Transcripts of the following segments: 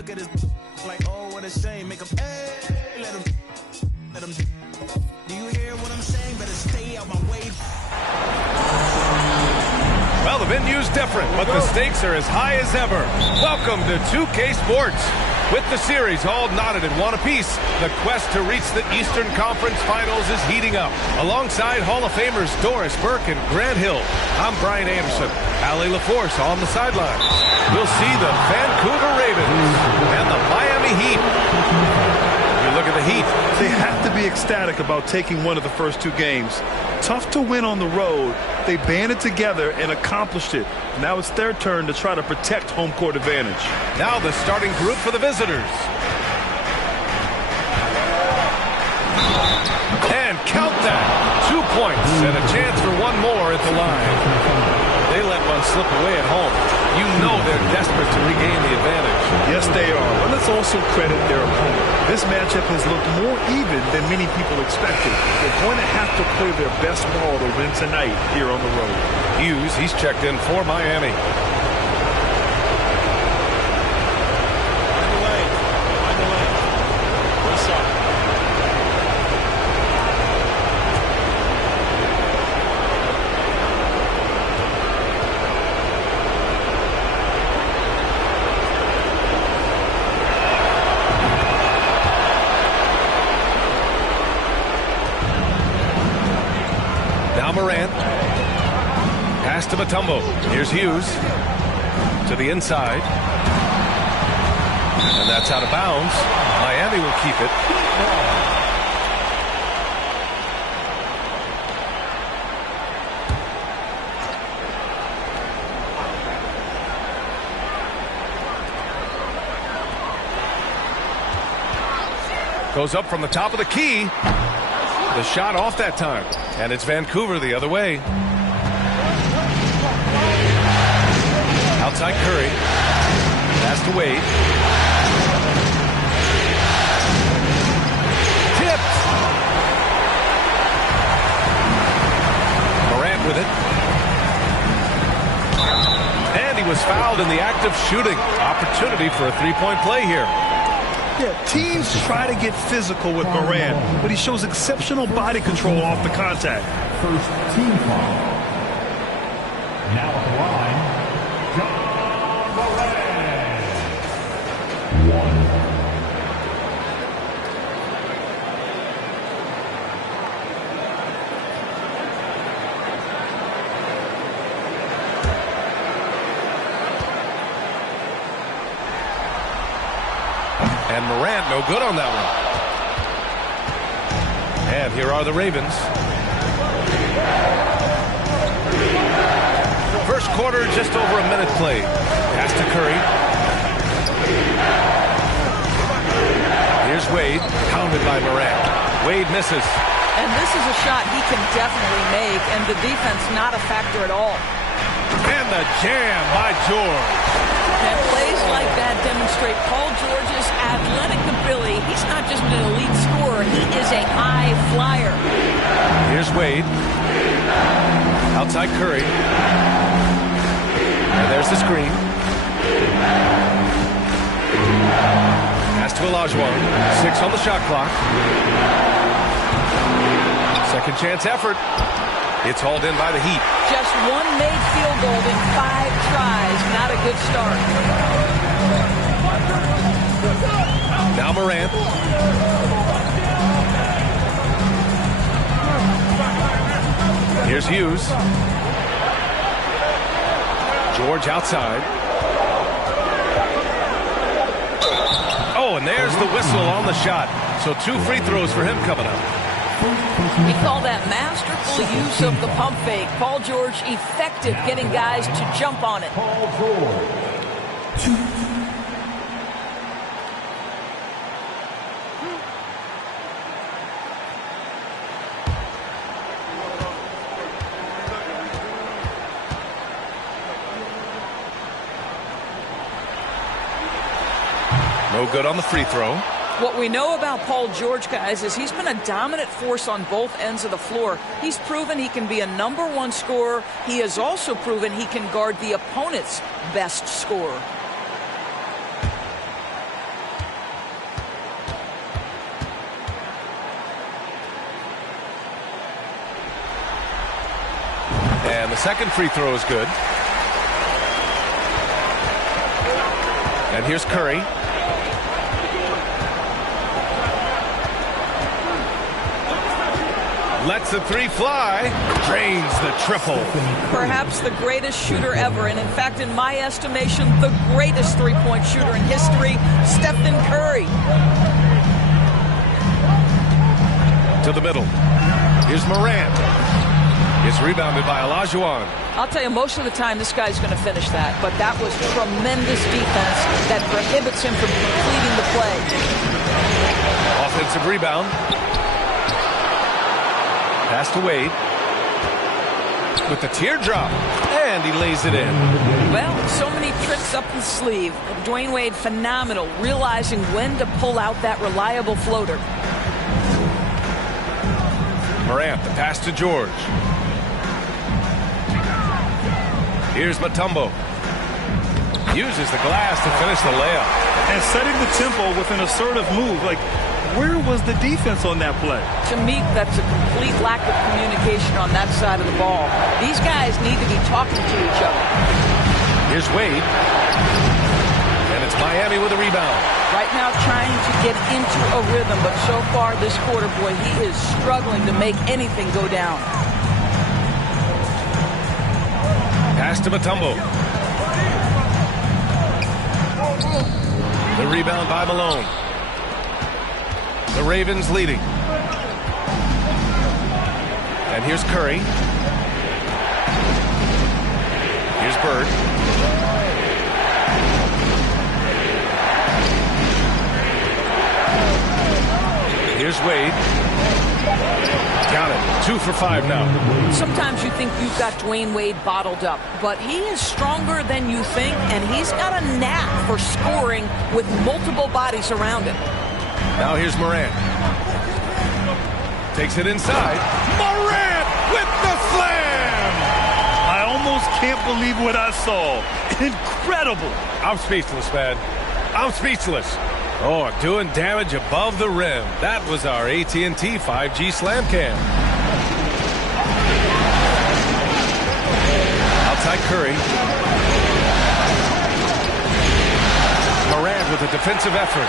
look at his like, oh, what a shame. Make him, hey, let him. Do you hear what I'm saying? Better stay out my way. Well, the venue's different, but the stakes are as high as ever. Welcome to 2K Sports. With the series all knotted at one apiece, the quest to reach the Eastern Conference Finals is heating up. Alongside Hall of Famers Doris Burke and Grant Hill, I'm Brian Anderson. Allie LaForce on the sidelines. We'll see the Vancouver Ravens and the Miami Heat. You look at the Heat. They have to be ecstatic about taking one of the first two games. Tough to win on the road. They banded together and accomplished it. Now it's their turn to try to protect home court advantage. Now the starting group for the visitors. And count that. 2 points and a chance for one more at the line. They let one slip away at home. You know they're desperate to regain the advantage. Yes, they are. But let's also credit their opponent. This matchup has looked more even than many people expected. They're going to have to play their best ball to win tonight here on the road. Hughes, he's checked in for Miami. Morant. Pass to Mutombo. Here's Hughes. To the inside. And that's out of bounds. Miami will keep it. Goes up from the top of the key. The shot off that time. And it's Vancouver the other way. Outside Curry. Pass to Wade. Tipped. Morant with it. And he was fouled in the act of shooting. Opportunity for a three-point play here. Yeah, teams try to get physical with Morant, but he shows exceptional body control off the contact. First team foul. Now at the line, Morant. One. And Morant, no good on that one. And here are the Ravens. First quarter, just over a minute played. Pass to Curry. Here's Wade, pounded by Morant. Wade misses. And this is a shot he can definitely make, and the defense not a factor at all. And the jam by George. And plays like that demonstrate Paul George's athletic ability. He's not just an elite scorer, he is a high flyer. Here's Wade. Outside Curry. And there's the screen. Pass to Olajuwon. 6 on the shot clock. Second chance effort. It's hauled in by the Heat. Just one made field goal in 5 tries. Not a good start. Now Morant. Here's Hughes. George outside. Oh, and there's the whistle on the shot. So 2 free throws for him coming up. We call that masterful use of the pump fake. Paul George effective getting guys to jump on it. Paul George. 2. No good on the free throw. What we know about Paul George, guys, is he's been a dominant force on both ends of the floor. He's proven he can be a #1 scorer. He has also proven he can guard the opponent's best scorer. And the second free throw is good. And here's Curry. Lets the three fly. Drains the triple. Perhaps the greatest shooter ever, and in fact, in my estimation, the greatest three-point shooter in history, Stephen Curry. To the middle. Here's Morant. It's rebounded by Olajuwon. I'll tell you, most of the time, this guy's going to finish that, but that was tremendous defense that prohibits him from completing the play. Offensive rebound. Pass to Wade. With the teardrop. And he lays it in. Well, so many tricks up his sleeve. Dwayne Wade, phenomenal, realizing when to pull out that reliable floater. Morant, the pass to George. Here's Mutombo. Uses the glass to finish the layup. And setting the tempo with an assertive move. Like, where was the defense on that play? To me, that's a complete lack of communication on that side of the ball. These guys need to be talking to each other. Here's Wade. And it's Miami with a rebound. Right now trying to get into a rhythm, but so far this quarter, boy, he is struggling to make anything go down. Pass to Mutombo. The rebound by Malone. The Ravens leading. And here's Curry. Here's Bird. Here's Wade. Got it. 2 for 5 now. Sometimes you think you've got Dwayne Wade bottled up, but he is stronger than you think, and he's got a knack for scoring with multiple bodies around him. Now here's Morant. Takes it inside. Morant with the slam! I almost can't believe what I saw. Incredible. I'm speechless, man. I'm speechless. Oh, doing damage above the rim. That was our AT&T 5G slam cam. Outside Curry. Morant with a defensive effort.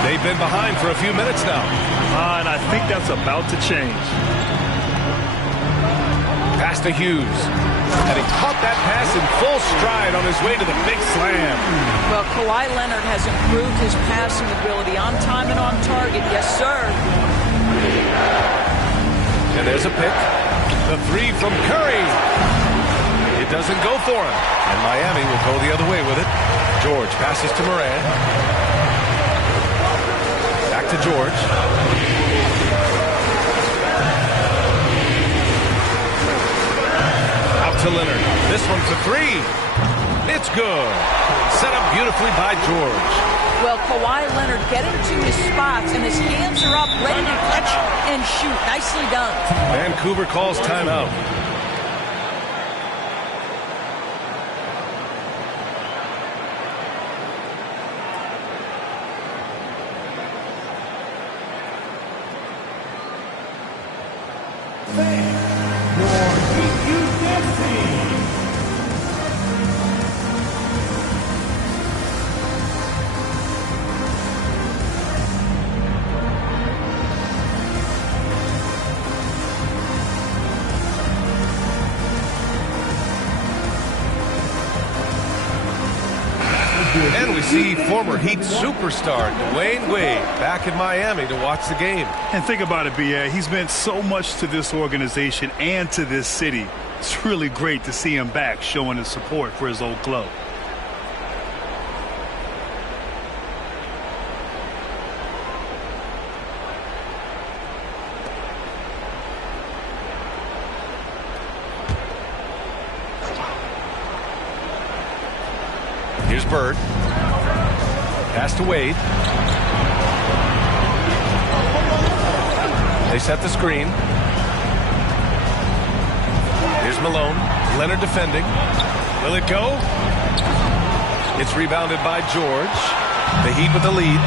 They've been behind for a few minutes now. And I think that's about to change. Pass to Hughes. And he caught that pass in full stride on his way to the big slam. Well, Kawhi Leonard has improved his passing ability on time and on target. Yes, sir. And there's a pick. The three from Curry. It doesn't go for him. And Miami will go the other way with it. George passes to Morant. Back to George. Out to Leonard. This one for three. It's good. Set up beautifully by George. Well, Kawhi Leonard getting to his spots, and his hands are up, ready to catch and shoot. Nicely done. Vancouver calls timeout. And we see former Heat superstar Dwayne Wade back in Miami to watch the game. And think about it, B.A. He's meant so much to this organization and to this city. It's really great to see him back showing his support for his old club. Here's Bird. Pass to Wade. They set the screen. Here's Malone. Leonard defending. Will it go? It's rebounded by George. The Heat with the lead.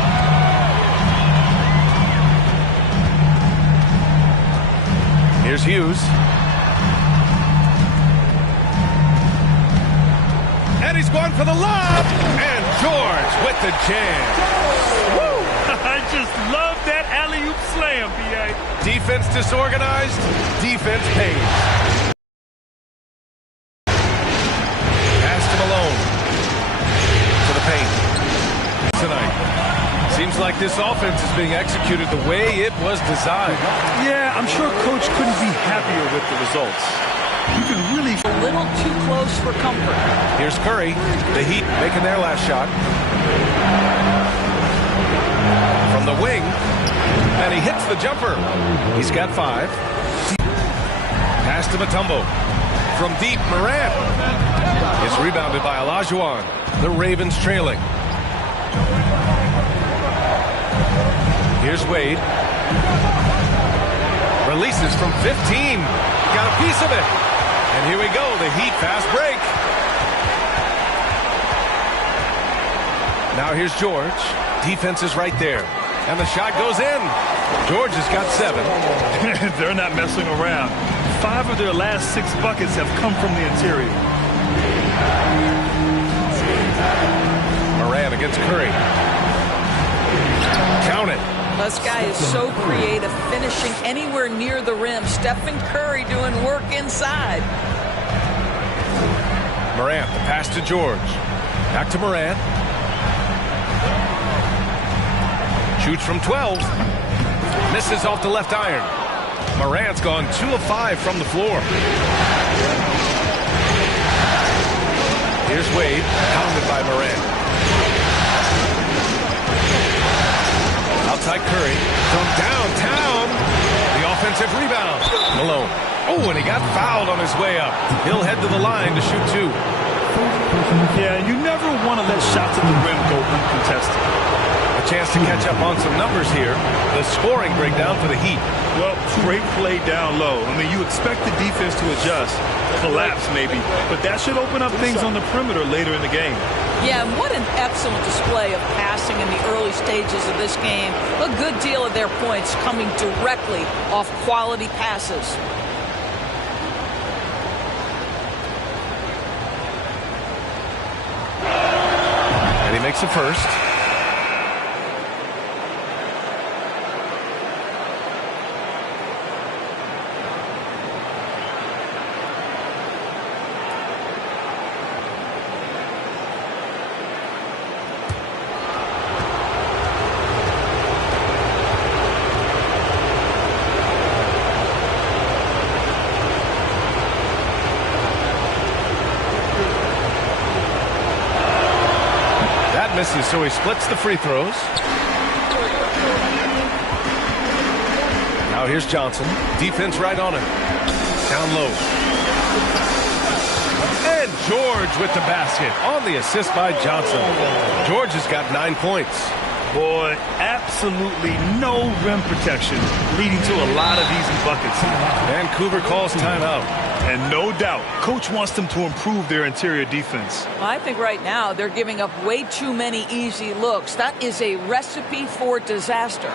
Here's Hughes. He's going for the lob. And George with the jam. Woo! I just love that alley-oop slam, B.A. Defense disorganized. Defense pays. Pass to Malone. To the paint. Tonight. Seems like this offense is being executed the way it was designed. Yeah, I'm sure Coach couldn't be happier with the results. You can really... A little too close for comfort. Here's Curry. The Heat making their last shot. From the wing. And he hits the jumper. He's got 5. Pass to Mutombo. From deep, Morant. It's rebounded by Olajuwon. The Ravens trailing. Here's Wade. Releases from 15. Got a piece of it. And here we go, the Heat fast break. Now here's George. Defense is right there. And the shot goes in. George has got 7. They're not messing around. 5 of their last 6 buckets have come from the interior. Morant against Curry. Count it. This guy is so creative, finishing anywhere near the rim. Stephen Curry doing work inside. Morant, the pass to George. Back to Morant. Shoots from 12. Misses off the left iron. Morant's gone 2 of 5 from the floor. Here's Wade, pounded by Morant. Outside Curry from downtown. The offensive rebound. Malone. Oh, and he got fouled on his way up. He'll head to the line to shoot 2. Yeah, you never want to let shots at the rim go uncontested. A chance to catch up on some numbers here. The scoring breakdown for the Heat. Well, great play down low. I mean, you expect the defense to adjust, collapse maybe, but that should open up things on the perimeter later in the game. Yeah, and what an excellent display of passing in the early stages of this game. A good deal of their points coming directly off quality passes. And he makes the first. Misses, so he splits the free throws. Now here's Johnson. Defense right on him. Down low. And George with the basket on the assist by Johnson. George has got 9 points. Boy, absolutely no rim protection, leading to a lot of easy buckets. Vancouver calls timeout. And no doubt, Coach wants them to improve their interior defense. Well, I think right now they're giving up way too many easy looks. That is a recipe for disaster.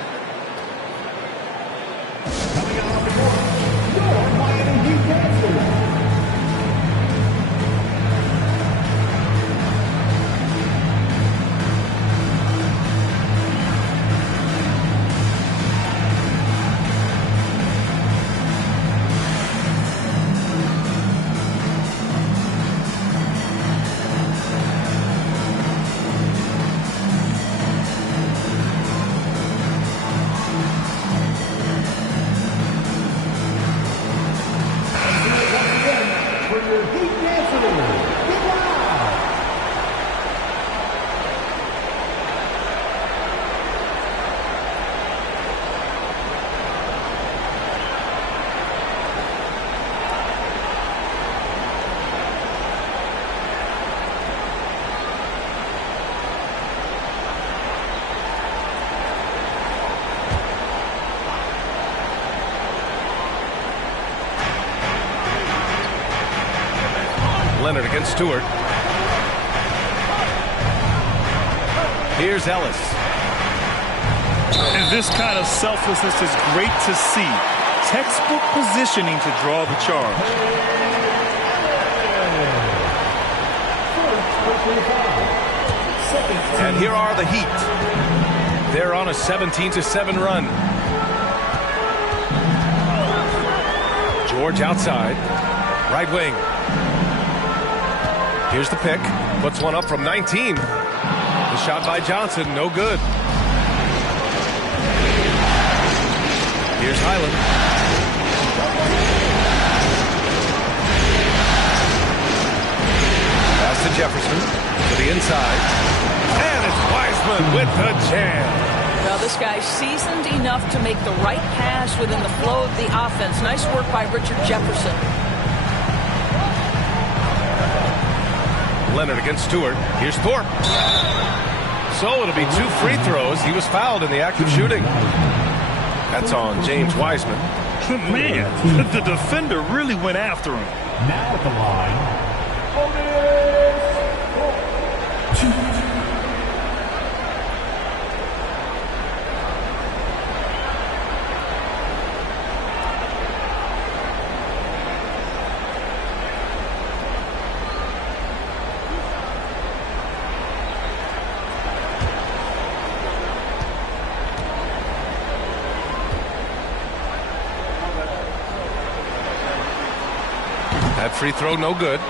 Leonard against Stewart. Here's Ellis. And this kind of selflessness is great to see. Textbook positioning to draw the charge. And here are the Heat. They're on a 17-7 run. George outside. Right wing. Here's the pick. Puts one up from 19. The shot by Johnson, no good. Here's Highland. Pass to Jefferson. To the inside. And it's Wiseman with the jam. Well, this guy's seasoned enough to make the right pass within the flow of the offense. Nice work by Richard Jefferson. Leonard against Stewart. Here's Thorpe. So it'll be 2 free throws. He was fouled in the act of shooting. That's on James Wiseman. Man, the defender really went after him. Now at the line, That free throw, no good.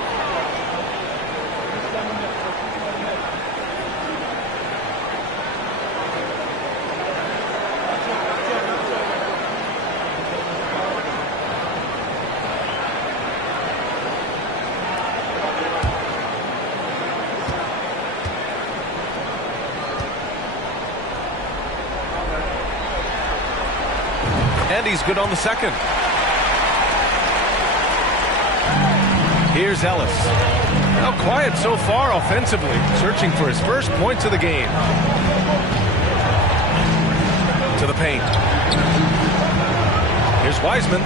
And he's good on the second. Here's Ellis. Now quiet so far offensively, searching for his first points of the game. To the paint. Here's Wiseman.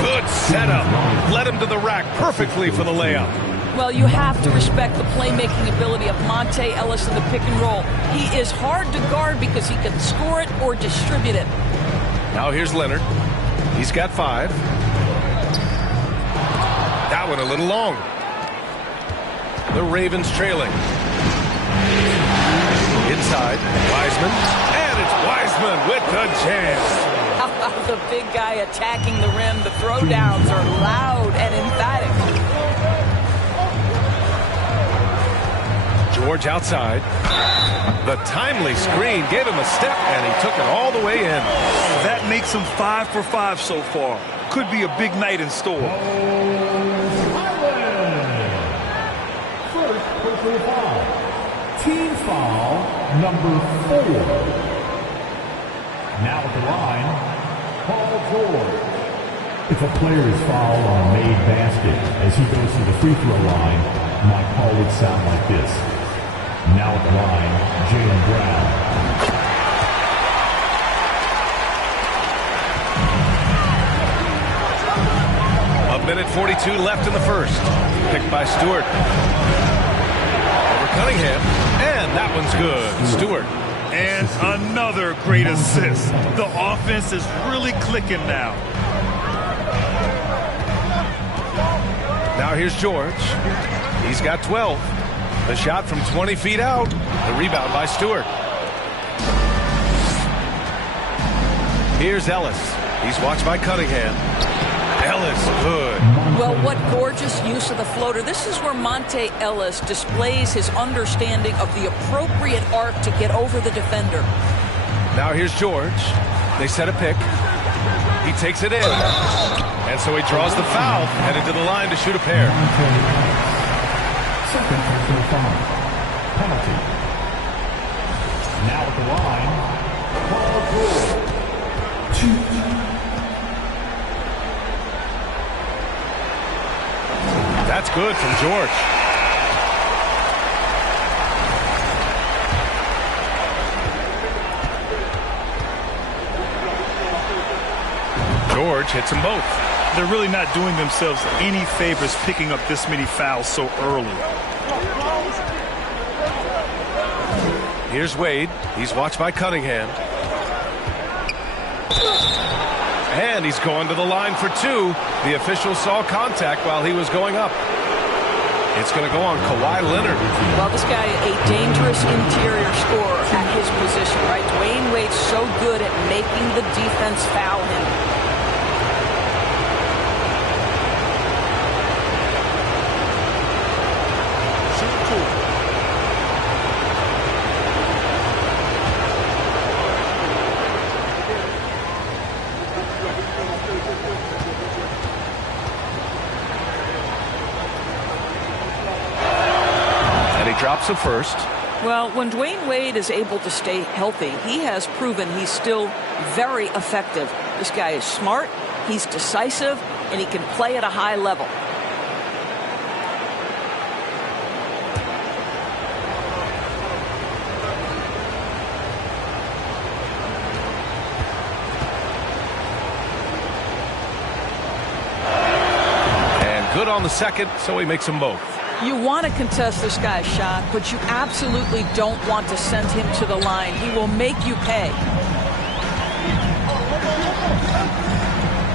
Good setup. Led him to the rack perfectly for the layup. Well, you have to respect the playmaking ability of Monte Ellis in the pick and roll. He is hard to guard because he can score it or distribute it. Now here's Leonard. He's got 5. That one a little long. The Ravens trailing. Inside, Wiseman. And it's Wiseman with the jam. The big guy attacking the rim. The throwdowns are loud and emphatic. George outside. The timely screen gave him a step, and he took it all the way in. That makes him 5 for 5 so far. Could be a big night in store. first personal foul. Team foul number 4. Now at the line, Paul George. If a player is fouled on a made basket as he goes to the free throw line, my call would sound like this. Now at the line, Jaylen Brown. A minute 42 left in the first. Picked by Stewart. Over Cunningham. And that one's good. Stewart. And another great assist. The offense is really clicking now. Now here's George. He's got 12. The shot from 20 feet out. The rebound by Stewart. Here's Ellis. He's watched by Cunningham. Ellis, good. Well, what gorgeous use of the floater. This is where Monte Ellis displays his understanding of the appropriate arc to get over the defender. Now here's George. They set a pick. He takes it in. And so he draws the foul, headed to the line to shoot a pair. Second personal foul. Penalty. Now at the line, Paul George. 2. That's good from George. George hits them both. They're really not doing themselves any favors picking up this many fouls so early. Here's Wade. He's watched by Cunningham. And he's going to the line for 2. The official saw contact while he was going up. It's going to go on Kawhi Leonard. Well, this guy, a dangerous interior scorer at his position, right? Dwayne Wade's so good at making the defense foul him. Drops it first. Well, when Dwayne Wade is able to stay healthy, he has proven he's still very effective. This guy is smart, he's decisive, and he can play at a high level. And good on the second, so he makes them both. You want to contest this guy's shot, but you absolutely don't want to send him to the line. He will make you pay.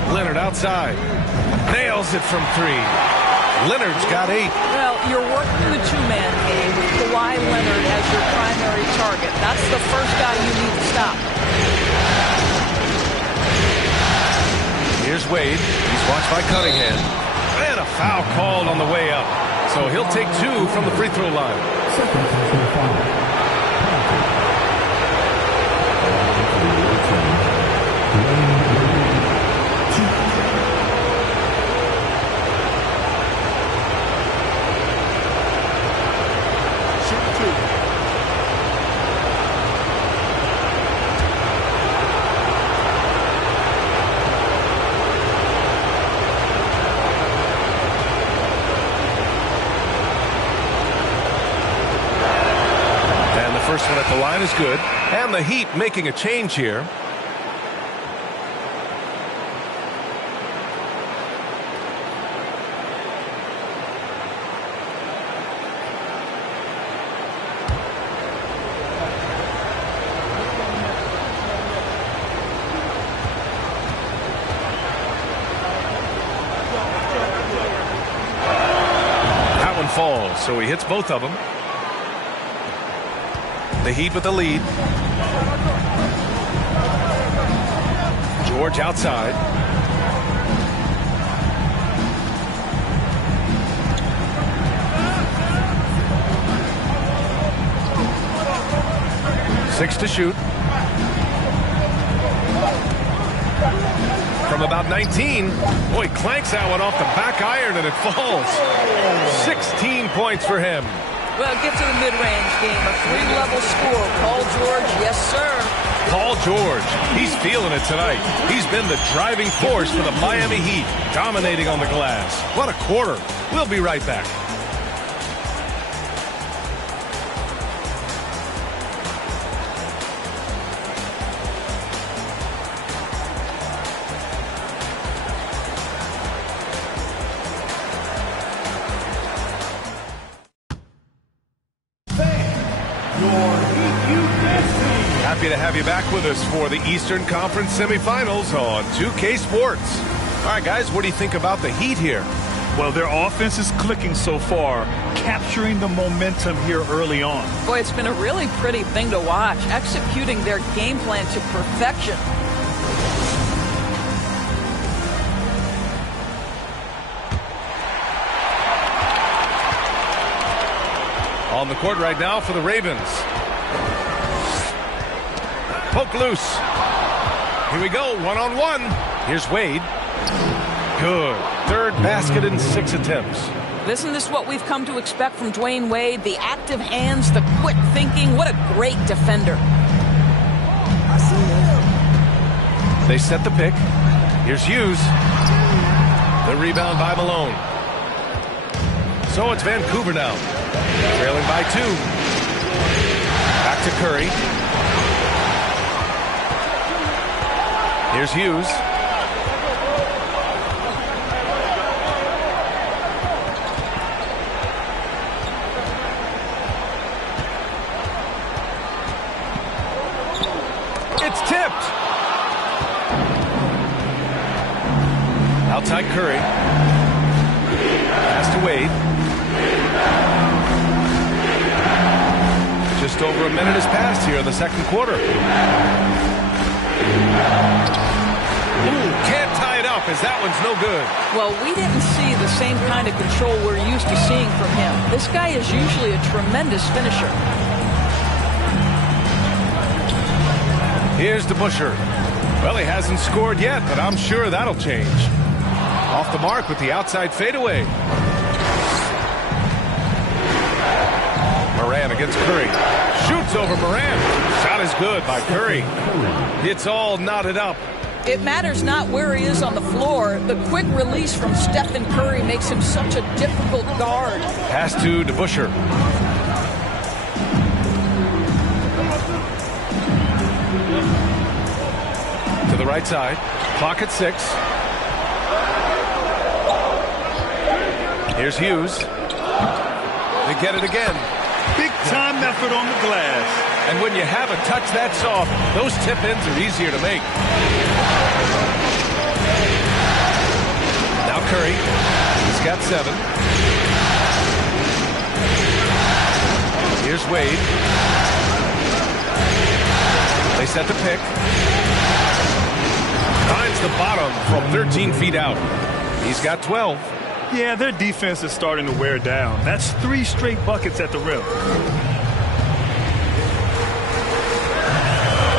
Leonard outside. Nails it from 3. Leonard's got 8. Well, you're working the two-man game with Kawhi Leonard as your primary target. That's the first guy you need to stop. Here's Wade. He's watched by Cunningham. And a foul called on the way up. So he'll take 2 from the free throw line. First one at the line is good. And the Heat making a change here. That one falls, so he hits both of them. The Heat with the lead. George outside. Six to shoot. From about 19. Boy, clanks that one off the back iron and it falls. 16 points for him. Well, get to the mid-range game. A 3-level score. Paul George, yes, sir. Paul George, he's feeling it tonight. He's been the driving force for the Miami Heat, dominating on the glass. What a quarter. We'll be right back. Happy to have you back with us for the Eastern Conference semifinals on 2K Sports. All right, guys, what do you think about the Heat here? Well, their offense is clicking so far, capturing the momentum here early on. Boy, it's been a really pretty thing to watch, executing their game plan to perfection. On the court right now for the Ravens. Poke loose. Here we go, one-on-one. Here's Wade. Good. Third basket in 6 attempts. Listen, this is what we've come to expect from Dwayne Wade. The active hands, the quick thinking. What a great defender. They set the pick. Here's Hughes. The rebound by Malone. So it's Vancouver now. Trailing by 2. Back to Curry. Here's Hughes. It's tipped. Outside Curry. Pass to Wade. Just over a minute has passed here in the second quarter. Ooh, can't tie it up as that one's no good. Well, we didn't see the same kind of control we're used to seeing from him. This guy is usually a tremendous finisher. Here's DeBusschere. Well, he hasn't scored yet, but I'm sure that'll change. Off the mark with the outside fadeaway. Moran against Curry. Shoots over Moran. Shot is good by Curry. It's all knotted up. It matters not where he is on the floor. The quick release from Stephen Curry makes him such a difficult guard. Pass to DeBusschere. To the right side. Clock at 6. Here's Hughes. They get it again. Big time effort on the glass. And when you have a touch that soft, those tip-ins are easier to make. Now Curry. He's got 7. Here's Wade. They set the pick. Finds the bottom from 13 feet out. He's got 12. Yeah, their defense is starting to wear down. That's 3 straight buckets at the rim.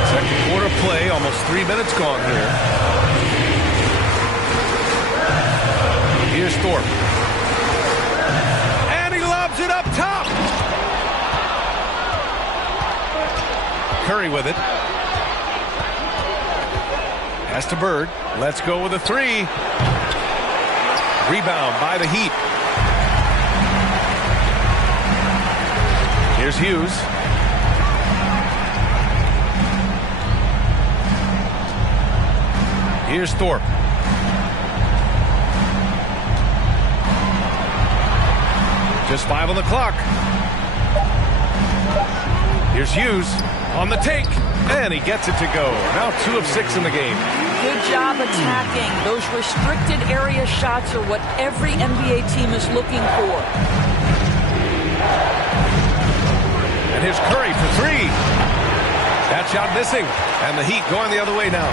Second quarter play, almost 3 minutes gone here. Here's Thorpe. And he lobs it up top. Curry with it. Pass to Bird. Let's go with a 3. Rebound by the Heat. Here's Hughes. Here's Thorpe. Just 5 on the clock. Here's Hughes on the take, and he gets it to go. Now 2 of 6 in the game. Good job attacking. Those restricted area shots are what every NBA team is looking for. And here's Curry for 3. That shot missing, and the Heat going the other way now.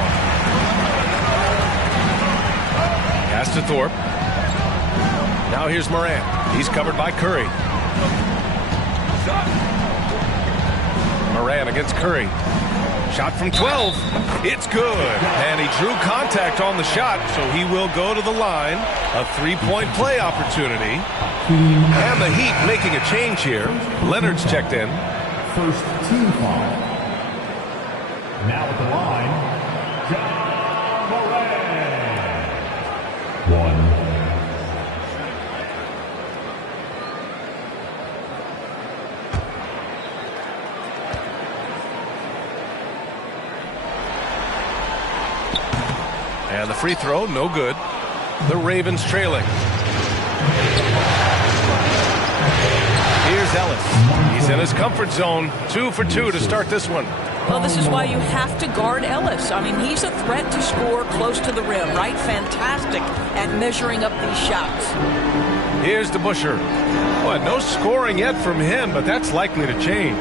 Pass to Thorpe. Now here's Moran. He's covered by Curry. Moran against Curry. Shot from 12. It's good. And he drew contact on the shot, so he will go to the line. A 3-point play opportunity. And the Heat making a change here. Leonard's checked in. First team foul. Now at the line, John Moran. 1. And the free throw, no good. The Ravens trailing. Here's Ellis. He's in his comfort zone. 2 for 2 to start this one. Well, this is why you have to guard Ellis. I mean, he's a threat to score close to the rim, right? Fantastic at measuring up these shots. Here's DeBusschere. Well, no scoring yet from him, but that's likely to change.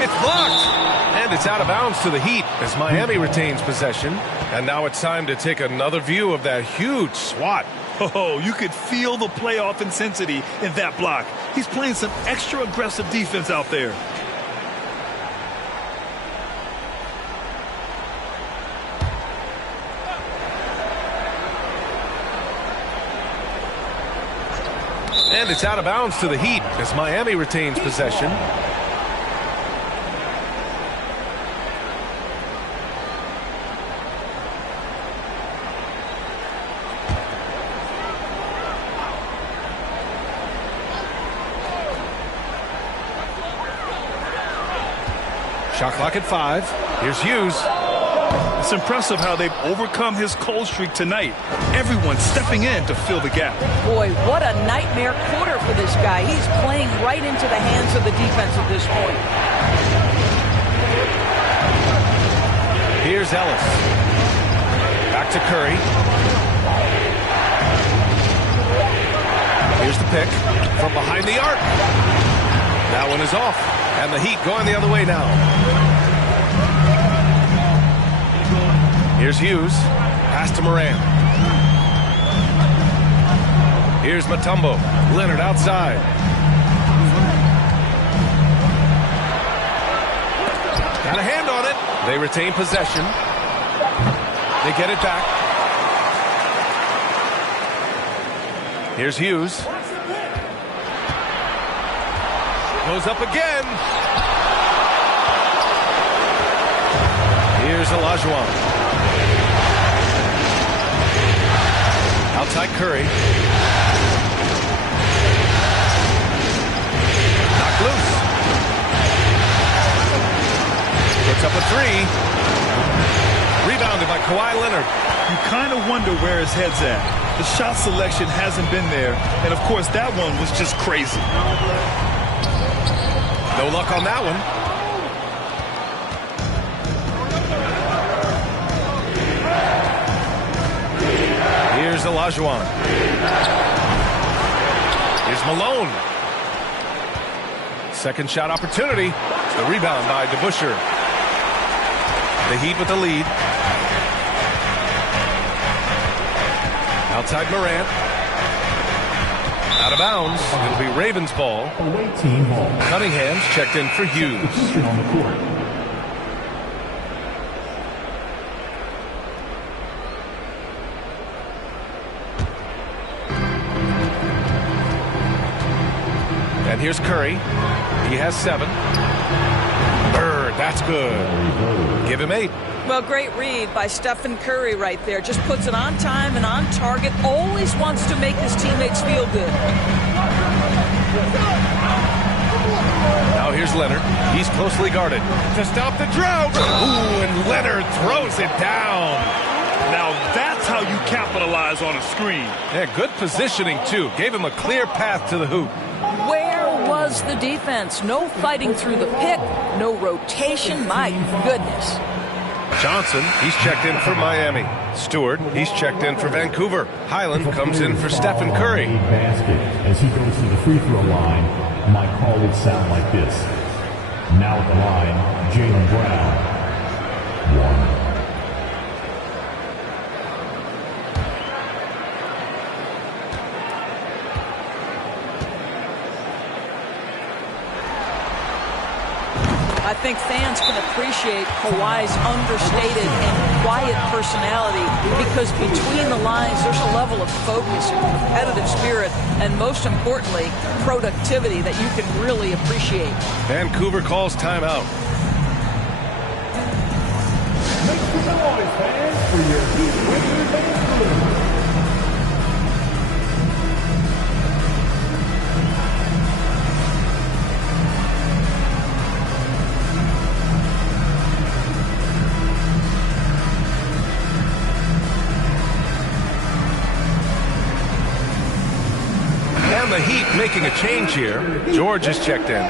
It's blocked. And it's out of bounds to the Heat as Miami retains possession. And now it's time to take another view of that huge swat. Oh, you could feel the playoff intensity in that block. He's playing some extra aggressive defense out there. And it's out of bounds to the Heat as Miami retains possession. Shot clock at 5. Here's Hughes. It's impressive how they've overcome his cold streak tonight. Everyone stepping in to fill the gap. Boy, what a nightmare quarter for this guy. He's playing right into the hands of the defense at this point. Here's Ellis. Back to Curry. Here's the pick from behind the arc. That one is off. And the Heat going the other way now. Here's Hughes. Pass to Moran. Here's Mutombo. Leonard outside. Got a hand on it. They retain possession. They get it back. Here's Hughes. Goes up again. Here's Olajuwon. Outside Curry. Knocked loose. Puts up a three. Rebounded by Kawhi Leonard. You kind of wonder where his head's at. The shot selection hasn't been there. And, of course, that one was just crazy. No luck on that one. Here's Olajuwon. Here's Malone. Second shot opportunity. The rebound by DeBusschere. The Heat with the lead. Outside Morant. Out of bounds. It'll be Ravens ball. Away team ball. Cunningham's checked in for Hughes. Position on the court. And here's Curry. He has 7. Bird, that's good. Give him 8. Well, great read by Stephen Curry right there. Just puts it on time and on target. Always wants to make his teammates feel good. Now here's Leonard. He's closely guarded. To stop the drought. Ooh, and Leonard throws it down. Now that's how you capitalize on a screen. Yeah, good positioning, too. Gave him a clear path to the hoop. Where was the defense? No fighting through the pick. No rotation. My goodness. Johnson, he's checked in for Miami. Stewart, he's checked in for Vancouver. Highland comes in for Stephen Curry. Basket. As he goes to the free throw line, my call would sound like this. Now at the line, Jaylen Brown. 1. I think fans can appreciate Kawhi's understated and quiet personality because between the lines there's a level of focus and competitive spirit and most importantly productivity that you can really appreciate. Vancouver calls timeout. Make some noise, fans, for your Heat winner, Vancouver. The Heat making a change here. George is checked in.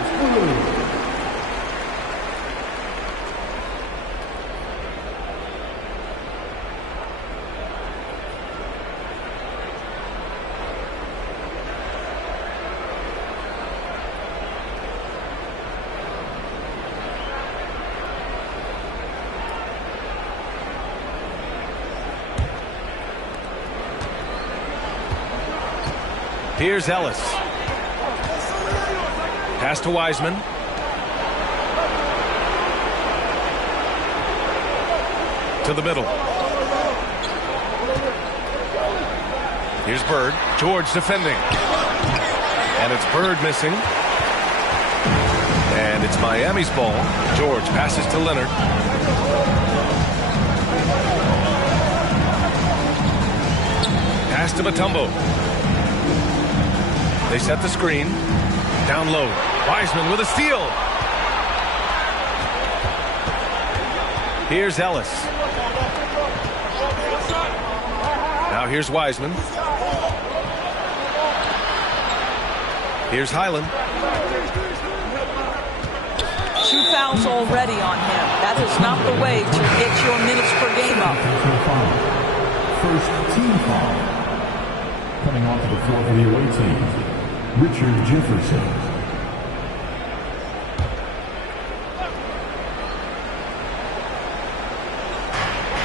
Here's Ellis. Pass to Wiseman. To the middle. Here's Bird. George defending. And it's Bird missing. And it's Miami's ball. George passes to Leonard. Pass to Mutombo. They set the screen. Down low. Wiseman with a steal. Here's Ellis. Now here's Wiseman. Here's Highland. 2 fouls already on him. That is not the way to get your minutes per game up. First team foul. Coming onto the floor for the away team, Richard Jefferson.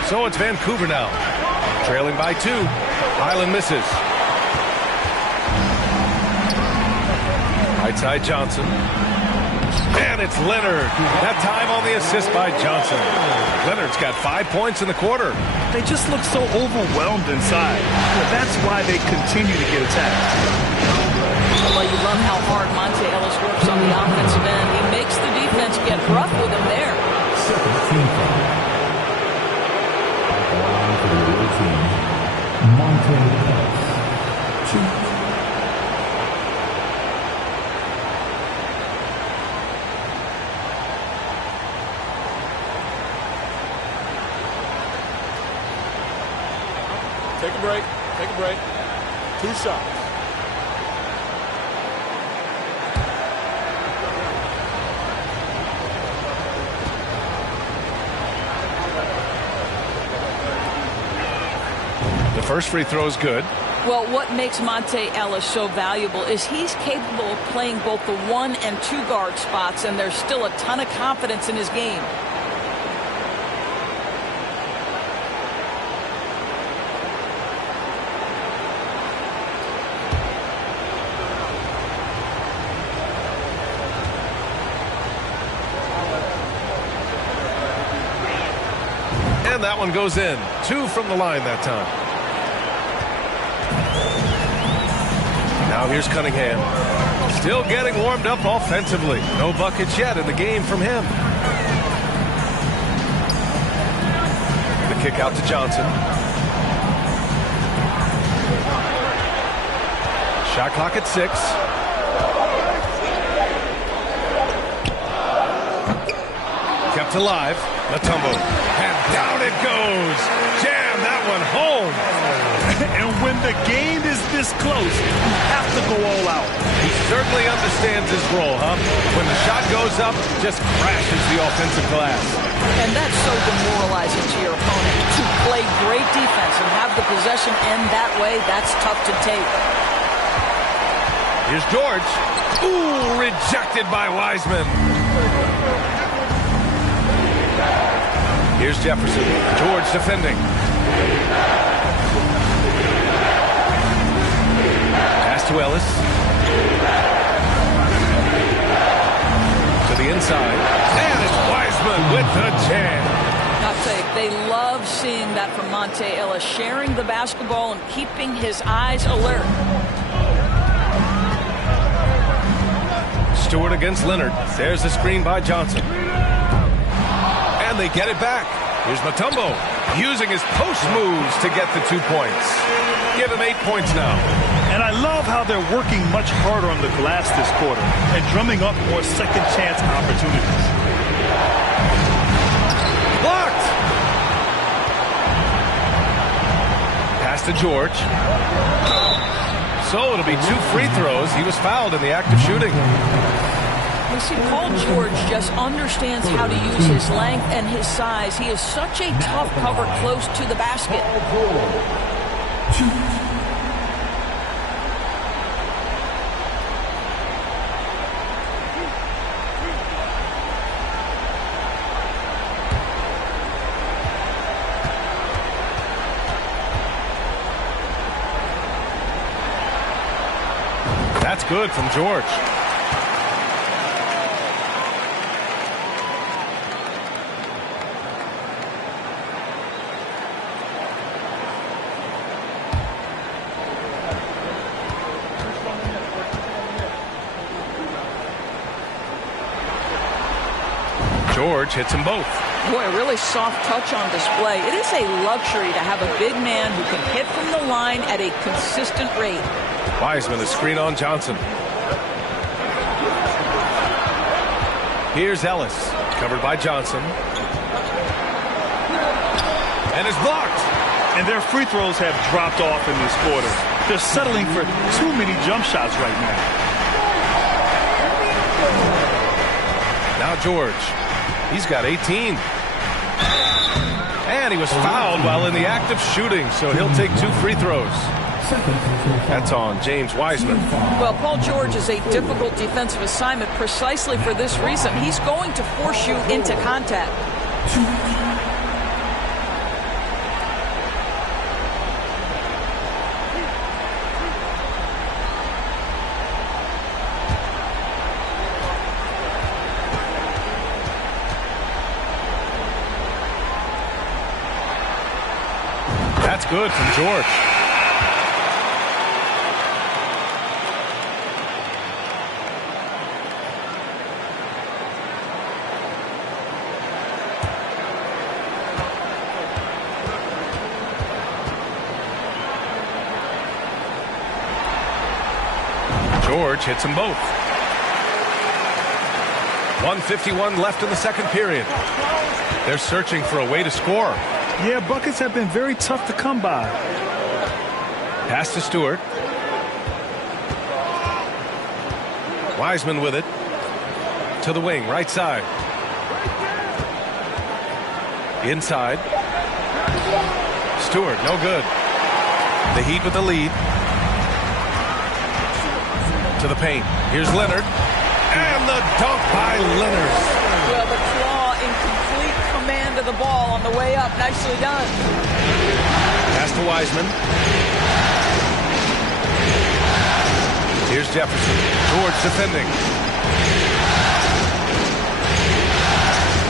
So it's Vancouver now. Trailing by 2. Highland misses. Right side Johnson. And it's Leonard. That time on the assist by Johnson. Leonard's got 5 points in the quarter. They just look so overwhelmed inside. That's why they continue to get attacked. Well, you love how hard Monte Ellis works on the offensive end. He makes the defense get rough with him there. Second team foul. At the line for the away team, Monte Ellis. 2. Take a break. Take a break. 2 shots. The first free throw is good. Well, what makes Monte Ellis so valuable is he's capable of playing both the 1 and 2 guard spots, and there's still a ton of confidence in his game. And that one goes in. 2 from the line that time. Now here's Cunningham. Still getting warmed up offensively. No buckets yet in the game from him. The kick out to Johnson. Shot clock at 6. Kept alive. Matumbo. And down it goes. Jam that one home. And when the game is this close, you have to go all out. He certainly understands his role, huh? When the shot goes up, just crashes the offensive glass. And that's so demoralizing to your opponent. To play great defense and have the possession end that way, that's tough to take. Here's George. Ooh, rejected by Wiseman. Here's Jefferson. George defending. Pass to Ellis. To the inside. And it's Wiseman with the jam. I'll tell you, they love seeing that from Monte Ellis, sharing the basketball and keeping his eyes alert. Stewart against Leonard. There's the screen by Johnson. And they get it back. Here's Matumbo using his post moves to get the 2 points. Give him 8 points now. And I love how they're working much harder on the glass this quarter and drumming up more second chance opportunities. Blocked. Pass to George. So it'll be 2 free throws. He was fouled in the act of shooting. You see, Paul George just understands how to use his length and his size. He is such a tough cover close to the basket. That's good from George. George hits them both. Boy, a really soft touch on display. It is a luxury to have a big man who can hit from the line at a consistent rate. Wiseman, a screen on Johnson. Here's Ellis, covered by Johnson. And is blocked. And their free throws have dropped off in this quarter. They're settling for too many jump shots right now. Now George. He's got 18. And he was fouled while in the act of shooting, so he'll take 2 free throws. That's on James Wiseman. Well, Paul George is a difficult defensive assignment precisely for this reason. He's going to force you into contact. That's good from George. George hits them both. 1:51 left in the second period. They're searching for a way to score. Yeah, buckets have been very tough to come by. Pass to Stewart. Wiseman with it. To the wing, right side. Inside. Stewart, no good. The Heat with the lead. To the paint. Here's Leonard. And the dunk by Leonard. Well, the Claw in complete command of the ball on the way up. Nicely done. Pass to Wiseman. Here's Jefferson. George defending.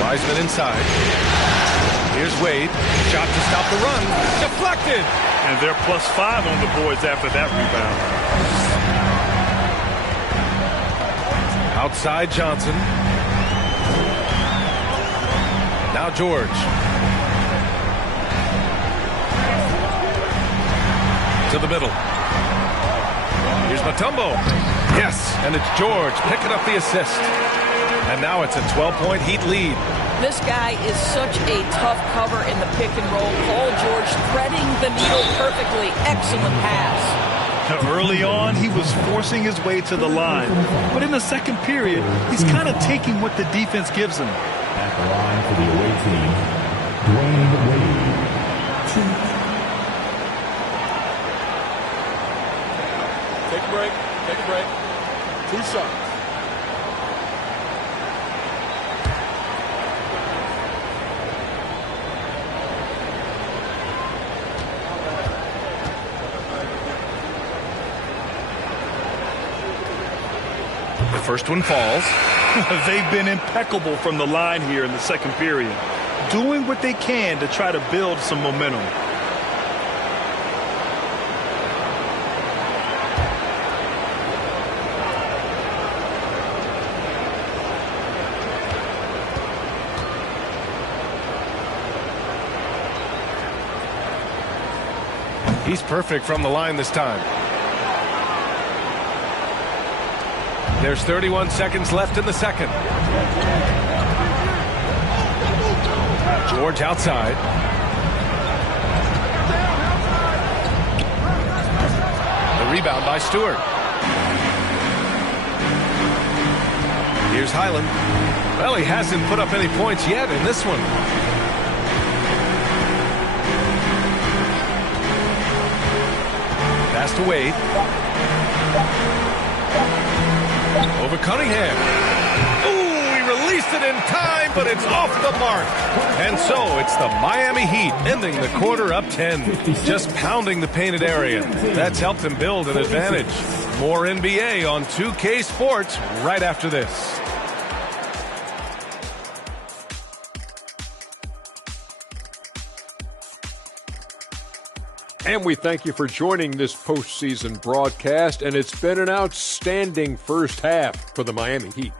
Wiseman inside. Here's Wade. Shot to stop the run. Deflected. And they're +5 on the boards after that rebound. Outside Johnson. Now George. To the middle. Here's Mutombo. Yes, and it's George picking up the assist. And now it's a 12-point Heat lead. This guy is such a tough cover in the pick and roll. Paul George threading the needle perfectly. Excellent pass. Early on, he was forcing his way to the line. But in the second period, he's kind of taking what the defense gives him. At the line for the away team, Dwayne Wade. Take a break. Take a break. 2 shots. The first one falls. They've been impeccable from the line here in the second period, doing what they can to try to build some momentum. He's perfect from the line this time. There's 31 seconds left in the second. George outside. The rebound by Stewart. Here's Highland. Well, he hasn't put up any points yet in this one. Pass to Wade. Over Cunningham. Ooh, he released it in time, but it's off the mark. And so it's the Miami Heat ending the quarter up 10. Just pounding the painted area. That's helped them build an advantage. More NBA on 2K Sports right after this. And we thank you for joining this postseason broadcast, and it's been an outstanding first half for the Miami Heat.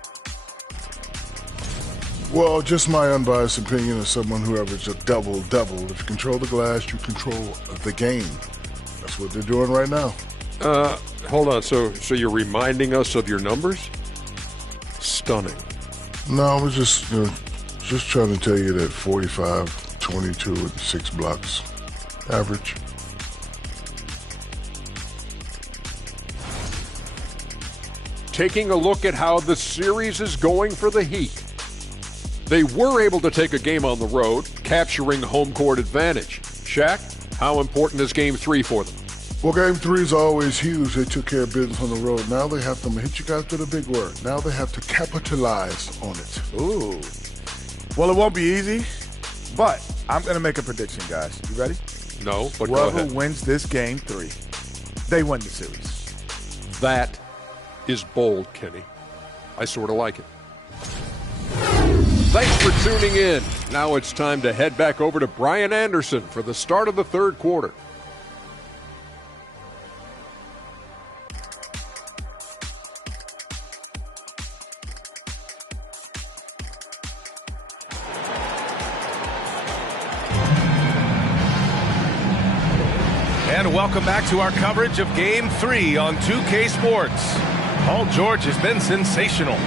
Well, just my unbiased opinion as someone who averaged a double-double. If you control the glass, you control the game. That's what they're doing right now. Hold on. So you're reminding us of your numbers? Stunning. No, I was just trying to tell you that 45, 22, and 6 blocks. Average. Taking a look at how the series is going for the Heat. They were able to take a game on the road, capturing home court advantage. Shaq, how important is Game 3 for them? Well, Game 3 is always huge. They took care of business on the road. Now they have to hit you guys with a big word. Now they have to capitalize on it. Ooh. Well, it won't be easy, but I'm going to make a prediction, guys. You ready? No, but go Whoever ahead. wins this Game 3, they win the series. That is bold, Kenny. I sort of like it. Thanks for tuning in. Now it's time to head back over to Brian Anderson for the start of the third quarter. And welcome back to our coverage of Game 3 on 2K Sports. Paul George has been sensational.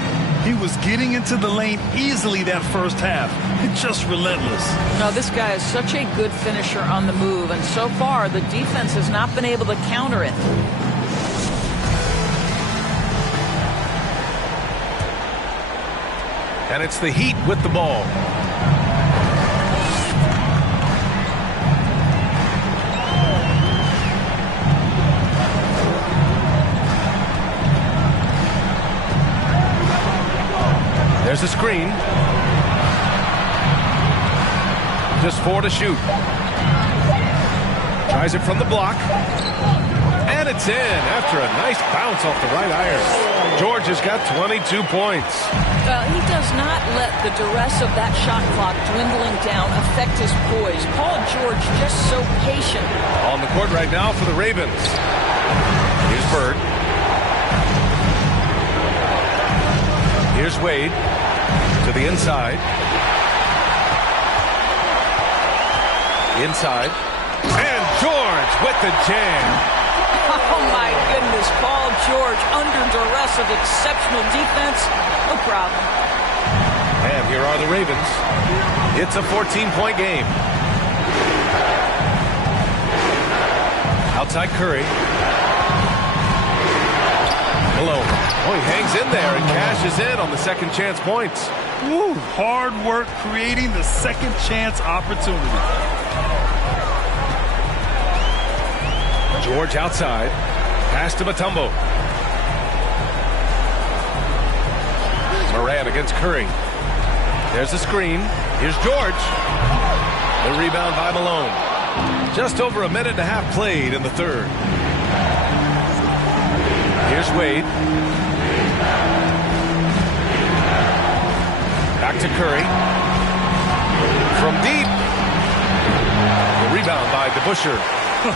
He was getting into the lane easily that first half. It's just relentless. No, this guy is such a good finisher on the move, and so far the defense has not been able to counter it. And it's the Heat with the ball. There's a screen. Just 4 to shoot. Tries it from the block. And it's in after a nice bounce off the right iron. George has got 22 points. He does not let the duress of that shot clock dwindling down affect his poise. Paul George just so patient. On the court right now for the Ravens. Here's Bird. Here's Wade. To the inside. Inside. And George with the jam. Oh, my goodness. Paul George under duress of exceptional defense. No problem. And here are the Ravens. It's a 14-point game. Outside Curry. Malone. Oh, he hangs in there and cashes in on the second chance points. Woo, hard work creating the second chance opportunity. George outside. Pass to Mutombo. Moran against Curry. There's a screen. Here's George. The rebound by Malone. Just over a minute and a half played in the third. Here's Wade. Back to Curry. From deep. The rebound by DeBusschere.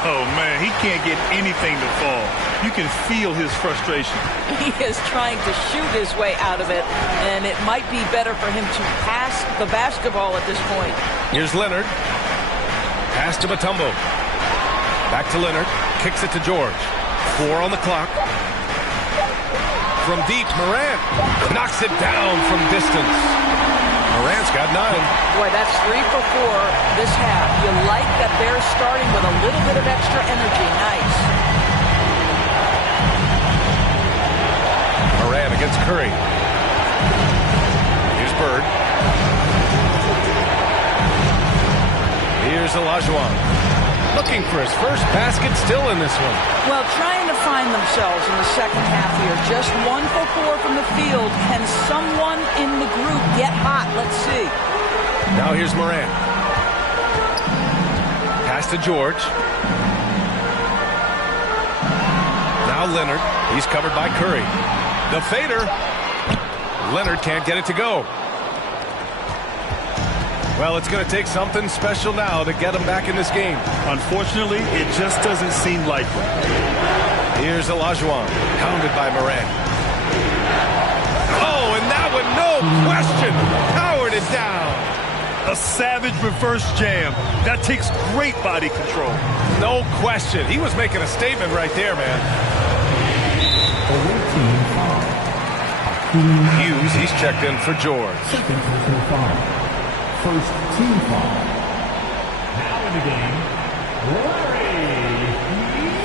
Oh, man, he can't get anything to fall. You can feel his frustration. He is trying to shoot his way out of it, and it might be better for him to pass the basketball at this point. Here's Leonard. Pass to Mutombo. Back to Leonard. Kicks it to George. 4 on the clock. From deep, Morant knocks it down from distance. Morant's got 9. Boy, that's 3 for 4 this half. You like that they're starting with a little bit of extra energy. Nice. Morant against Curry. Here's Bird. Here's Olajuwon. Looking for his first basket still in this one. Well, trying to find themselves in the second half here. Just 1 for 4 from the field. Can someone in the group get hot? Let's see. Now here's Morant. Pass to George. Now Leonard. He's covered by Curry. The fader. Leonard can't get it to go. Well, it's going to take something special now to get him back in this game. Unfortunately, it just doesn't seem likely. Here's Olajuwon, pounded by Morant. Oh, and that one, no question, powered it down. A savage reverse jam. That takes great body control. No question. He was making a statement right there, man. Hughes, he's checked in for George. First team foul. Now in the game, Larry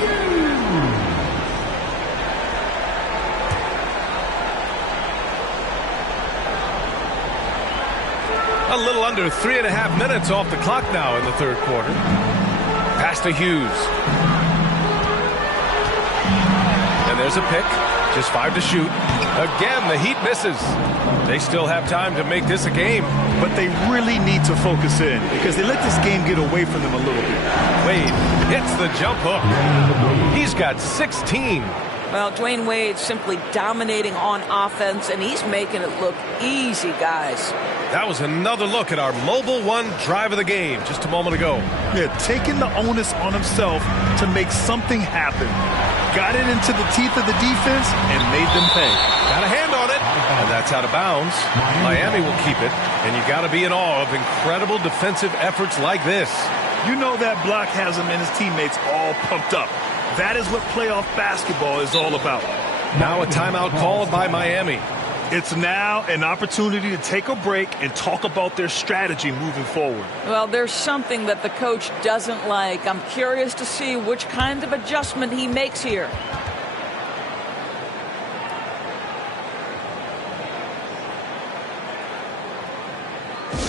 Hughes. A little under 3.5 minutes off the clock now in the third quarter. Pass to Hughes. And there's a pick. Just 5 to shoot. Again, the Heat misses. They still have time to make this a game. But they really need to focus in because they let this game get away from them a little bit. Wade hits the jump hook. He's got 16. Well, Dwayne Wade's simply dominating on offense, and he's making it look easy, guys. That was another look at our Mobile One drive of the game just a moment ago. Yeah, taking the onus on himself to make something happen. Got it into the teeth of the defense and made them pay. Got a hand on it, and that's out of bounds. Miami will keep it, and you got to be in awe of incredible defensive efforts like this. You know that block has him and his teammates all pumped up. That is what playoff basketball is all about. Now a timeout called by Miami. It's now an opportunity to take a break and talk about their strategy moving forward. Well, there's something that the coach doesn't like. I'm curious to see which kind of adjustment he makes here.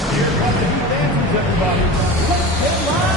Here come the defenses, everybody. Let's get live.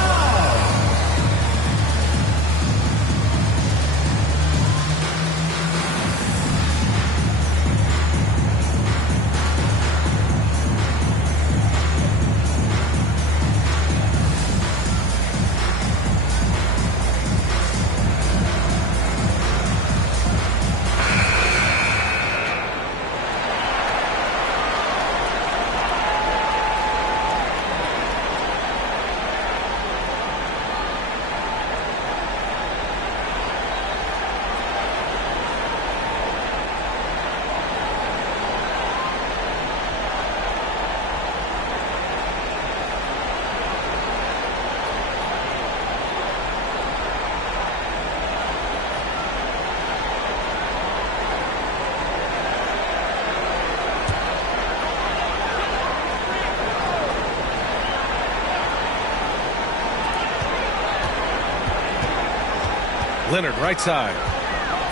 Leonard, right side.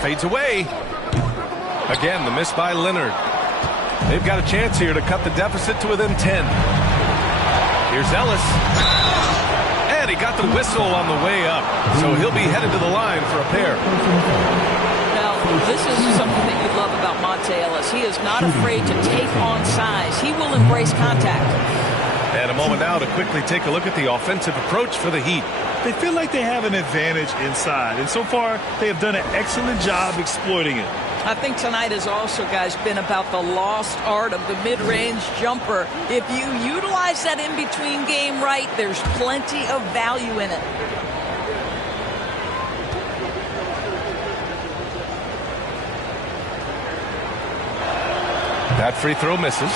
Fades away. Again, the miss by Leonard. They've got a chance here to cut the deficit to within 10. Here's Ellis. And he got the whistle on the way up. So he'll be headed to the line for a pair. Now, this is something that you love about Monte Ellis. He is not afraid to take on size. He will embrace contact. And a moment now to quickly take a look at the offensive approach for the Heat. They feel like they have an advantage inside, and so far they have done an excellent job exploiting it. I think tonight has also, guys, been about the lost art of the mid-range jumper. If you utilize that in-between game right, there's plenty of value in it. That free throw misses.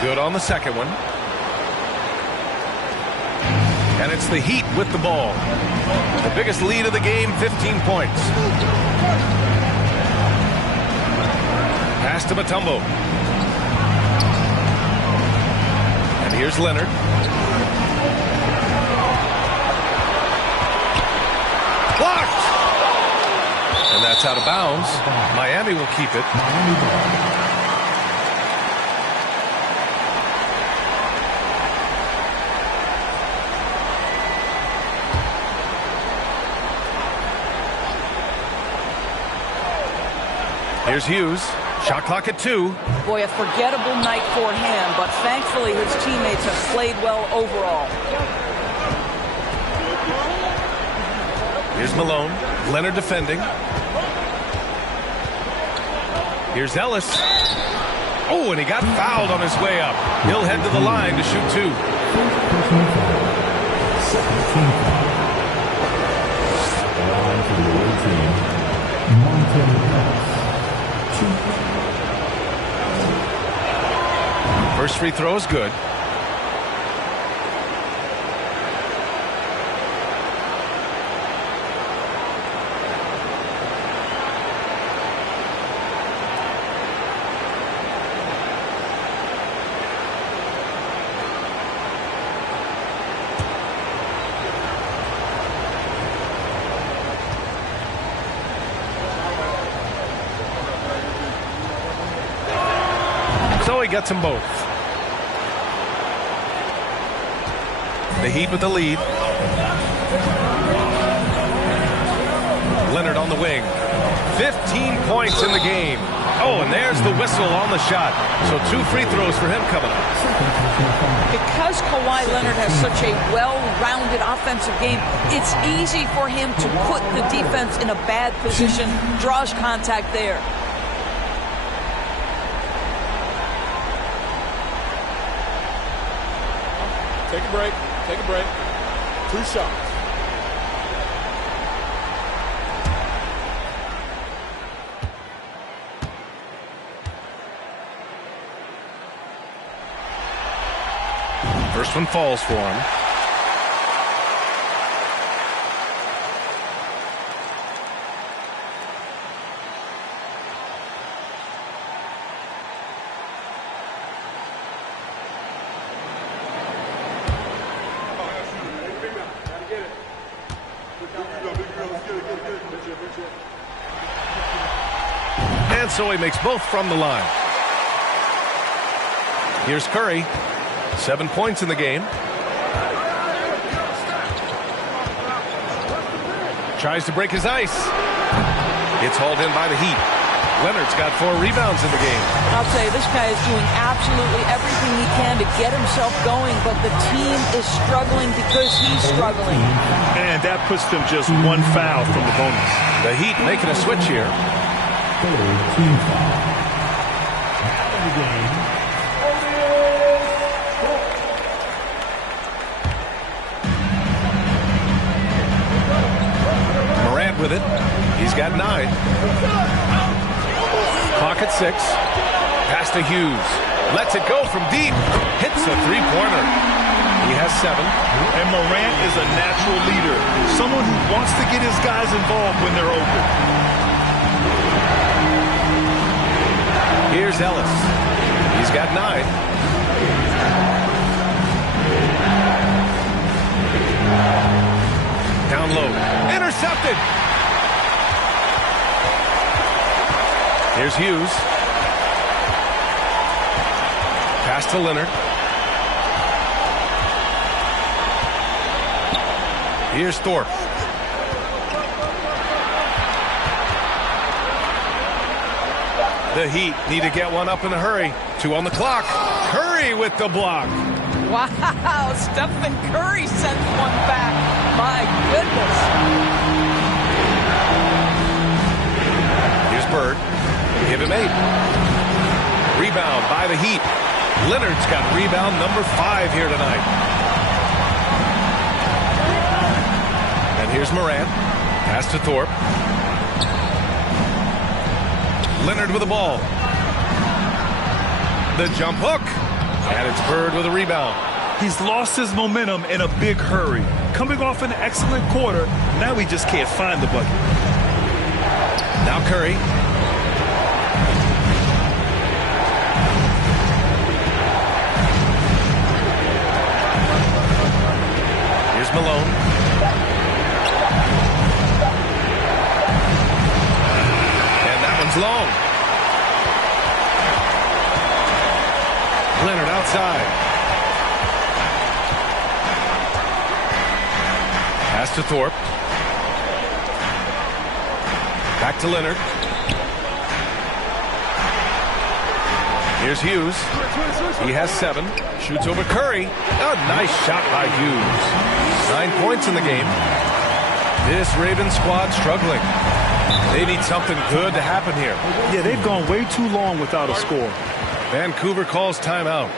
Good on the second one. And it's the Heat with the ball. The biggest lead of the game, 15 points. Pass to Mutombo. And here's Leonard. Blocked! And that's out of bounds. Miami will keep it. Here's Hughes. Shot clock at 2. Boy, a forgettable night for him, but thankfully his teammates have played well overall. Here's Malone. Leonard defending. Here's Ellis. Oh, and he got fouled on his way up. He'll head to the line to shoot 2. First free throw is good. he gets them both. The Heat with the lead. Leonard on the wing. 15 points in the game. Oh, and there's the whistle on the shot. So 2 free throws for him coming up. Because Kawhi Leonard has such a well-rounded offensive game, it's easy for him to put the defense in a bad position, draws contact there. Take a break. Take a break. 2 shots. First one falls for him. And so he makes both from the line. Here's Curry. 7 points in the game. Tries to break his ice. It's hauled in by the Heat. Leonard's got 4 rebounds in the game. I'll tell you, this guy is doing absolutely everything he can to get himself going, but the team is struggling because he's struggling. And that puts them just 1 foul from the bonus. The Heat making a switch here. Team foul. Out of the game. With it. He's got 9. Clock at 6. Pass to Hughes. Lets it go from deep. Hits a 3-pointer. He has 7. And Morant is a natural leader. Someone who wants to get his guys involved when they're open. Here's Ellis. He's got 9. Down low. Intercepted. Here's Hughes. Pass to Leonard. Here's Thorpe. The Heat need to get one up in a hurry. 2 on the clock. Curry with the block. Wow, Stephen Curry sends one back. My goodness. Here's Bird. Give him 8. Rebound by the Heat. Leonard's got rebound number 5 here tonight. And here's Morant. Pass to Thorpe. Leonard with the ball. The jump hook. And it's Bird with a rebound. He's lost his momentum in a big hurry. Coming off an excellent quarter, now he just can't find the bucket. Now Curry. Here's Malone. And that one's long. Leonard outside. Pass to Thorpe. Back to Leonard. Here's Hughes. He has 7. Shoots over Curry. A nice shot by Hughes. 9 points in the game. This Ravens squad struggling. They need something good to happen here. Yeah, they've gone way too long without a score. Vancouver calls timeout.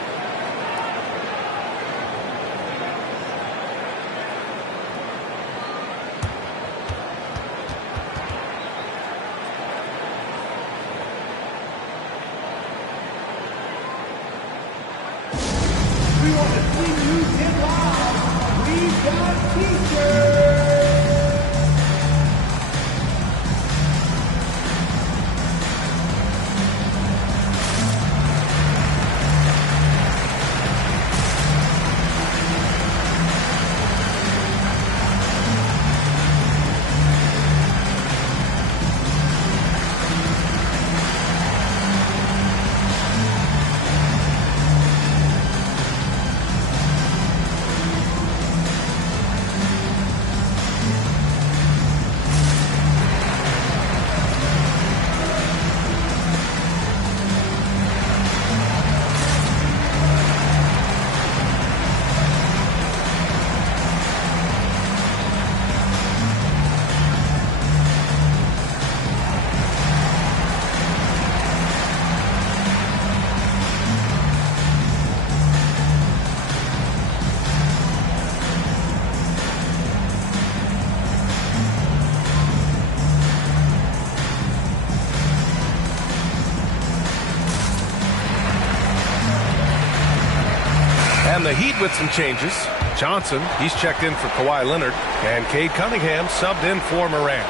And the Heat with some changes. Johnson, he's checked in for Kawhi Leonard. And Cade Cunningham subbed in for Morant.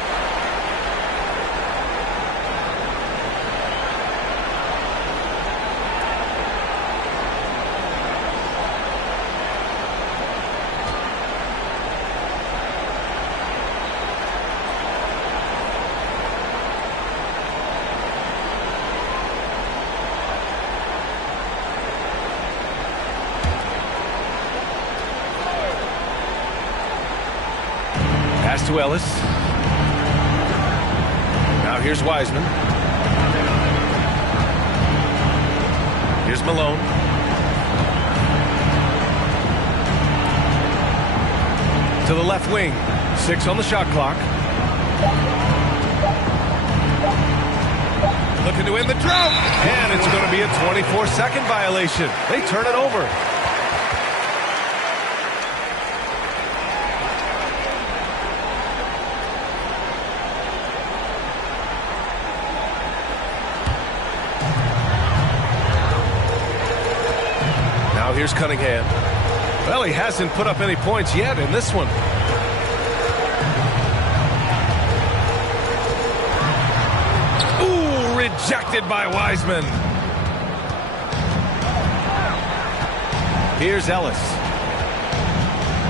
Pass to Ellis. Now here's Wiseman. Here's Malone. To the left wing. 6 on the shot clock. Looking to end the drought. And it's going to be a 24-second violation. They turn it over. Here's Cunningham. Well, he hasn't put up any points yet in this one. Ooh, rejected by Wiseman. Here's Ellis.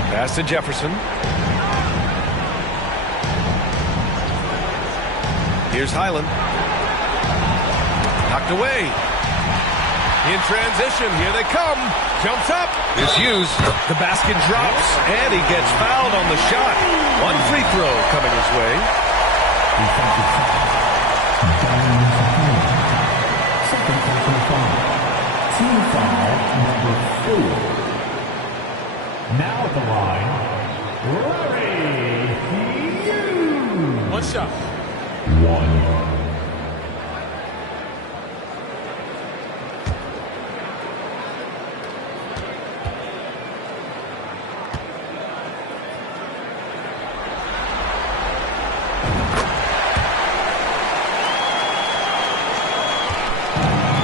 Pass to Jefferson. Here's Highland. Knocked away. In transition, here they come. Jumps up. Is Hughes. The basket drops, and he gets fouled on the shot. One free throw coming his way. Defensive foul. Second personal foul. Team foul number 4. Now at the line, Larry Hughes. One shot. 1.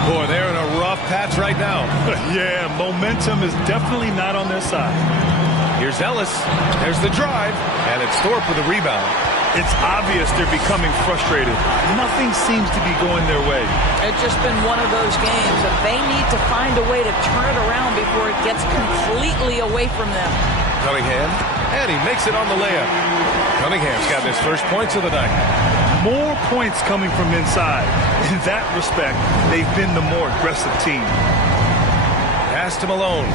Boy, they're in a rough patch right now. Yeah, momentum is definitely not on their side. Here's Ellis. There's the drive. And it's Thorpe with a rebound. It's obvious they're becoming frustrated. Nothing seems to be going their way. It's just been one of those games that they need to find a way to turn it around before it gets completely away from them. Cunningham. And he makes it on the layup. Cunningham's got his first points of the night. More points coming from inside. In that respect, they've been the more aggressive team. Pass to Malone.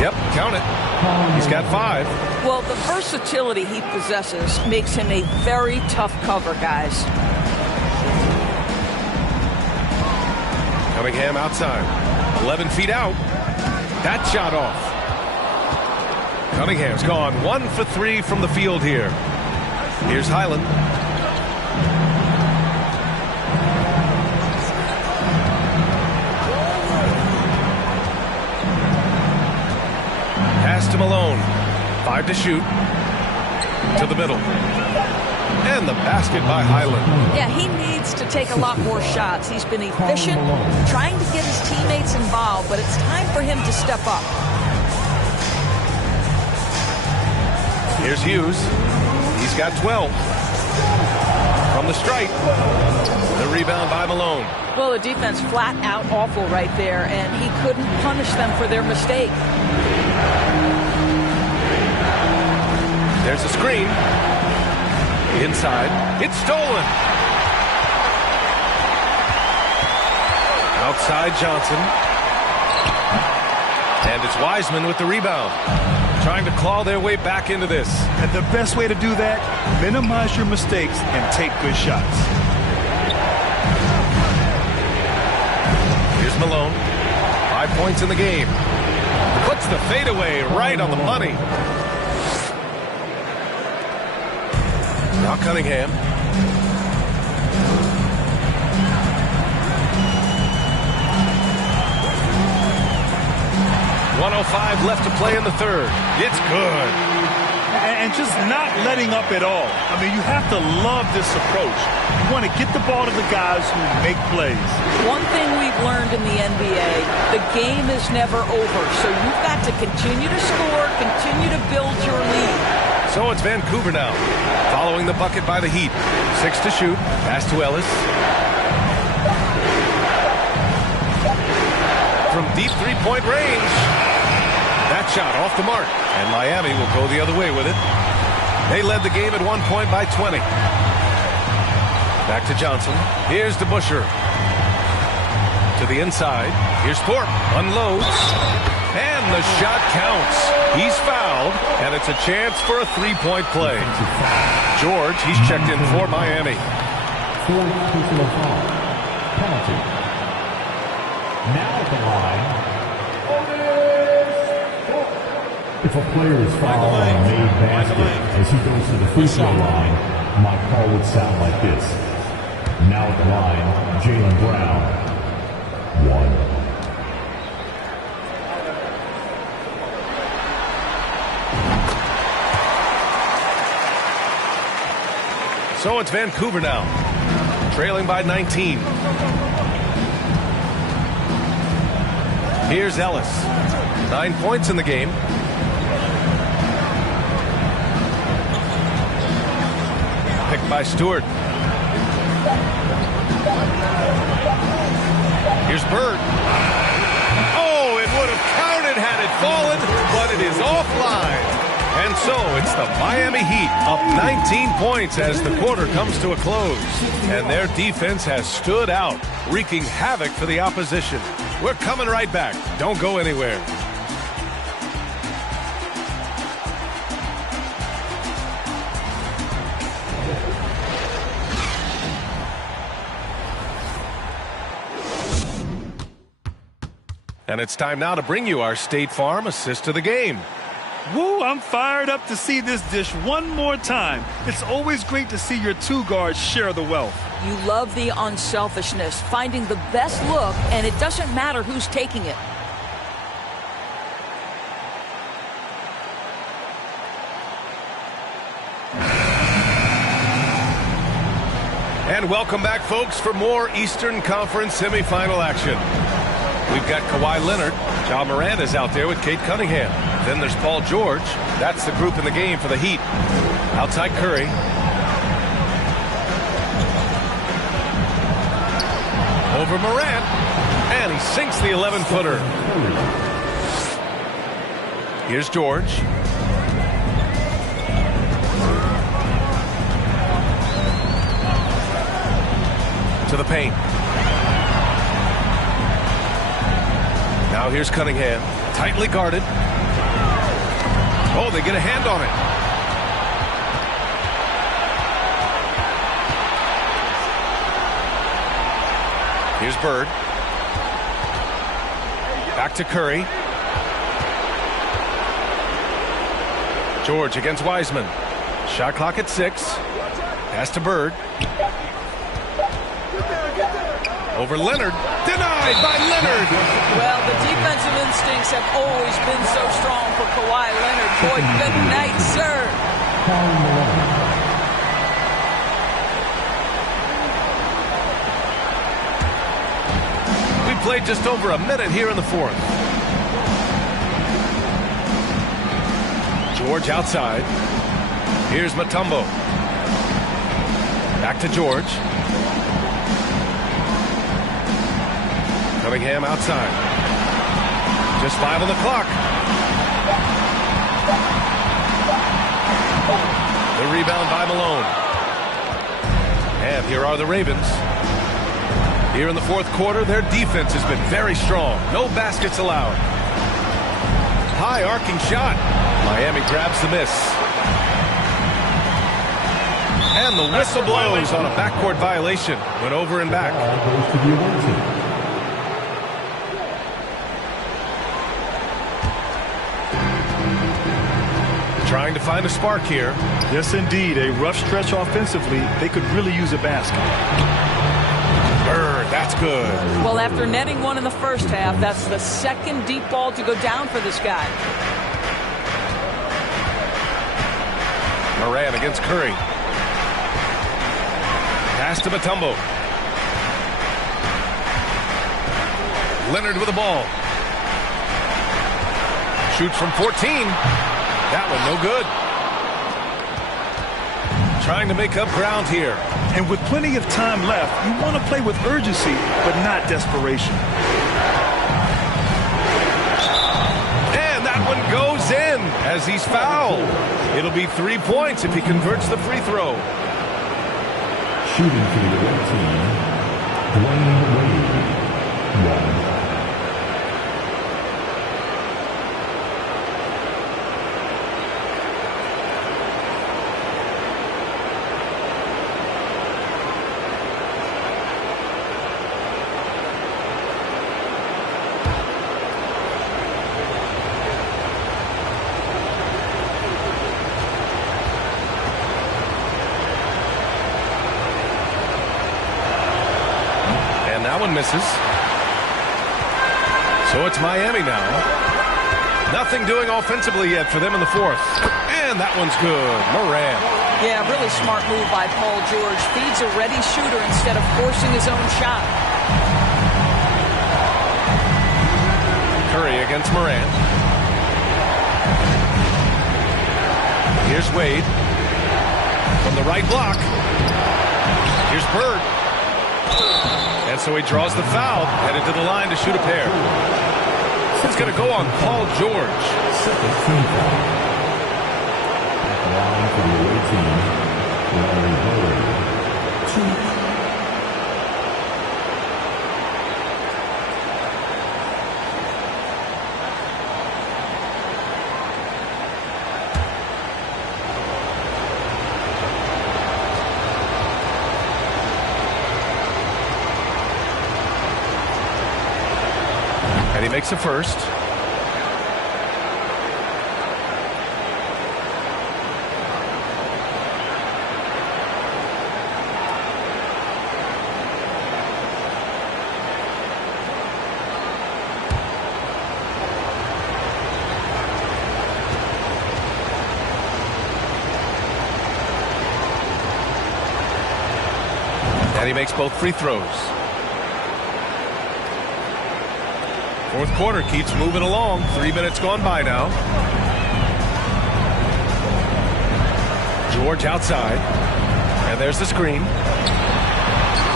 Yep, count it. He's got 5. Well, the versatility he possesses makes him a very tough cover, guys. Cunningham outside. 11 feet out. That shot off. Cunningham's gone 1 for 3 from the field here. Here's Highland. Pass to Malone. 5 to shoot. To the middle. And the basket by Highland. Yeah, he needs to take a lot more shots. He's been efficient, trying to get his teammates involved, but it's time for him to step up. Here's Hughes. He's got 12. From the stripe. The rebound by Malone. Well, the defense flat out awful right there, and he couldn't punish them for their mistake. There's a screen. Inside. It's stolen. Outside Johnson. And it's Wiseman with the rebound. Trying to claw their way back into this. And the best way to do that, minimize your mistakes and take good shots. Here's Malone. 5 points in the game. Puts the fadeaway right on the money. Now Cunningham. .105 left to play in the third. It's good. and just not letting up at all. I mean, you have to love this approach. You want to get the ball to the guys who make plays. One thing we've learned in the NBA, the game is never over. So you've got to continue to score, continue to build your lead. So it's Vancouver now, following the bucket by the Heat. 6 to shoot, pass to Ellis. From deep three-point range. That shot off the mark, and Miami will go the other way with it. They led the game at 1 point by 20. Back to Johnson. Here's to Busher. To the inside. Here's Thorpe. Unloads. And the shot counts. He's fouled, and it's a chance for a three-point play. George, he's checked in for Miami. Fourth personal foul. Penalty. Now at the line. If a player is fouled on a made basket as he goes to the free throw line, my call would sound like this. Now at the line, Jaylen Brown. 1. So it's Vancouver now, trailing by 19. Here's Ellis. 9 points in the game. Picked by Stewart. Here's Bird. Oh, it would have counted had it fallen, but it is offline. And so it's the Miami Heat up 19 points as the quarter comes to a close. And their defense has stood out, wreaking havoc for the opposition. We're coming right back. Don't go anywhere. And it's time now to bring you our State Farm assist of the game. Woo, I'm fired up to see this dish one more time. It's always great to see your two guards share the wealth. You love the unselfishness, finding the best look, and it doesn't matter who's taking it. And welcome back, folks, for more Eastern Conference semifinal action. We've got Kawhi Leonard. Ja Morant is out there with Kate Cunningham. Then there's Paul George. That's the group in the game for the Heat. Outside Curry. Over Morant. And he sinks the 11-footer. Here's George. To the paint. Now here's Cunningham, tightly guarded. Oh, they get a hand on it. Here's Bird. Back to Curry. George against Wiseman. Shot clock at 6. Pass to Bird. Over Leonard. Denied by Leonard. Well, the defensive instincts have always been so strong for Kawhi Leonard. Boy, good night, sir. We played just over a minute here in the fourth. George outside. Here's Mutombo. Back to George. Cunningham outside. Just 5 on the clock. The rebound by Malone. And here are the Ravens. Here in the fourth quarter, their defense has been very strong. No baskets allowed. High arcing shot. Miami grabs the miss. And the whistle blows on a backcourt violation. Went over and back. Trying to find a spark here. Yes, indeed. A rough stretch offensively. They could really use a basket. Bird, that's good. Well, after netting one in the first half, that's the second deep ball to go down for this guy. Moran against Curry. Pass to Mutombo. Leonard with the ball. Shoots from 14. That one no good. Trying to make up ground here. And with plenty of time left, you want to play with urgency, but not desperation. And that one goes in as he's fouled. It'll be 3 points if he converts the free throw. Shooting for the red team, Dwayne Wade, 1. That one misses. So it's Miami now. Nothing doing offensively yet for them in the fourth. And that one's good. Moran. Yeah, really smart move by Paul George. Feeds a ready shooter instead of forcing his own shot. Curry against Moran. Here's Wade. From the right block. Here's Bird. And so he draws the foul, headed to the line to shoot a pair. It's going to go on Paul George. Second team foul. At the line for the away team, Larry Bird, 2. And he makes a first. And he makes both free throws. Fourth quarter keeps moving along. 3 minutes gone by now. George outside. And there's the screen.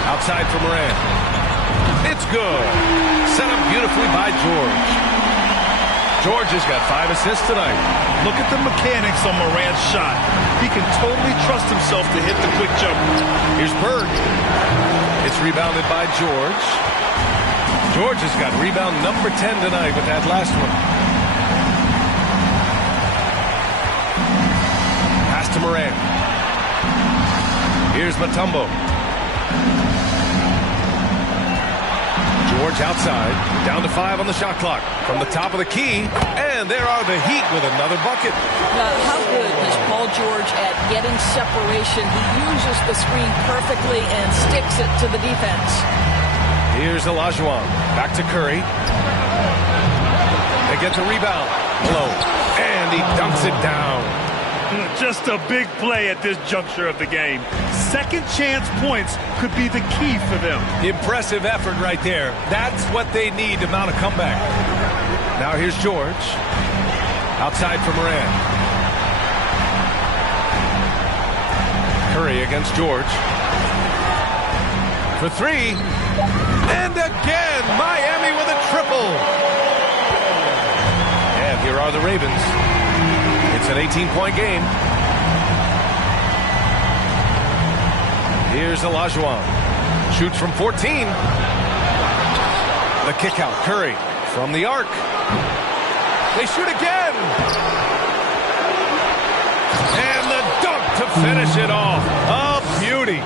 Outside for Moran. It's good. Set up beautifully by George. George has got 5 assists tonight. Look at the mechanics on Moran's shot. He can totally trust himself to hit the quick jumper. Here's Bird. It's rebounded by George. George has got rebound number 10 tonight with that last one. Pass to Moran. Here's Mutombo. George outside. Down to 5 on the shot clock. From the top of the key. And there are the Heat with another bucket. How good is Paul George at getting separation? He uses the screen perfectly and sticks it to the defense. Here's Olajuwon. Back to Curry. They get the rebound. Low. And he dunks it down. Just a big play at this juncture of the game. Second chance points could be the key for them. Impressive effort right there. That's what they need to mount a comeback. Now here's George. Outside for Moran. Curry against George. For 3. And again, Miami with a triple. And here are the Ravens. It's an 18-point game. Here's Olajuwon. Shoots from 14. The kick out. Curry from the arc. They shoot again. And the dunk to finish it off. A beauty.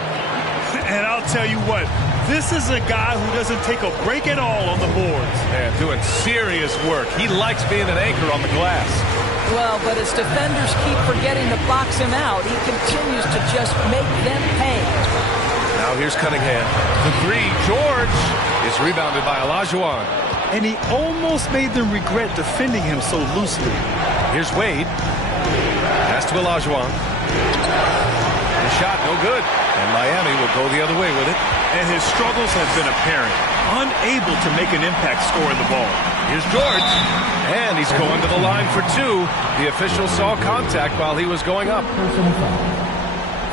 And I'll tell you what, this is a guy who doesn't take a break at all on the boards. Yeah, doing serious work. He likes being an anchor on the glass. Well, but as defenders keep forgetting to box him out, he continues to just make them pay. Now here's Cunningham. The 3. George is rebounded by Olajuwon. And he almost made them regret defending him so loosely. Here's Wade. Pass to Olajuwon. The shot, no good. And Miami will go the other way with it. And his struggles have been apparent. Unable to make an impact scoring the ball. Here's George. And he's going to the line for two. The official saw contact while he was going up. Personal foul.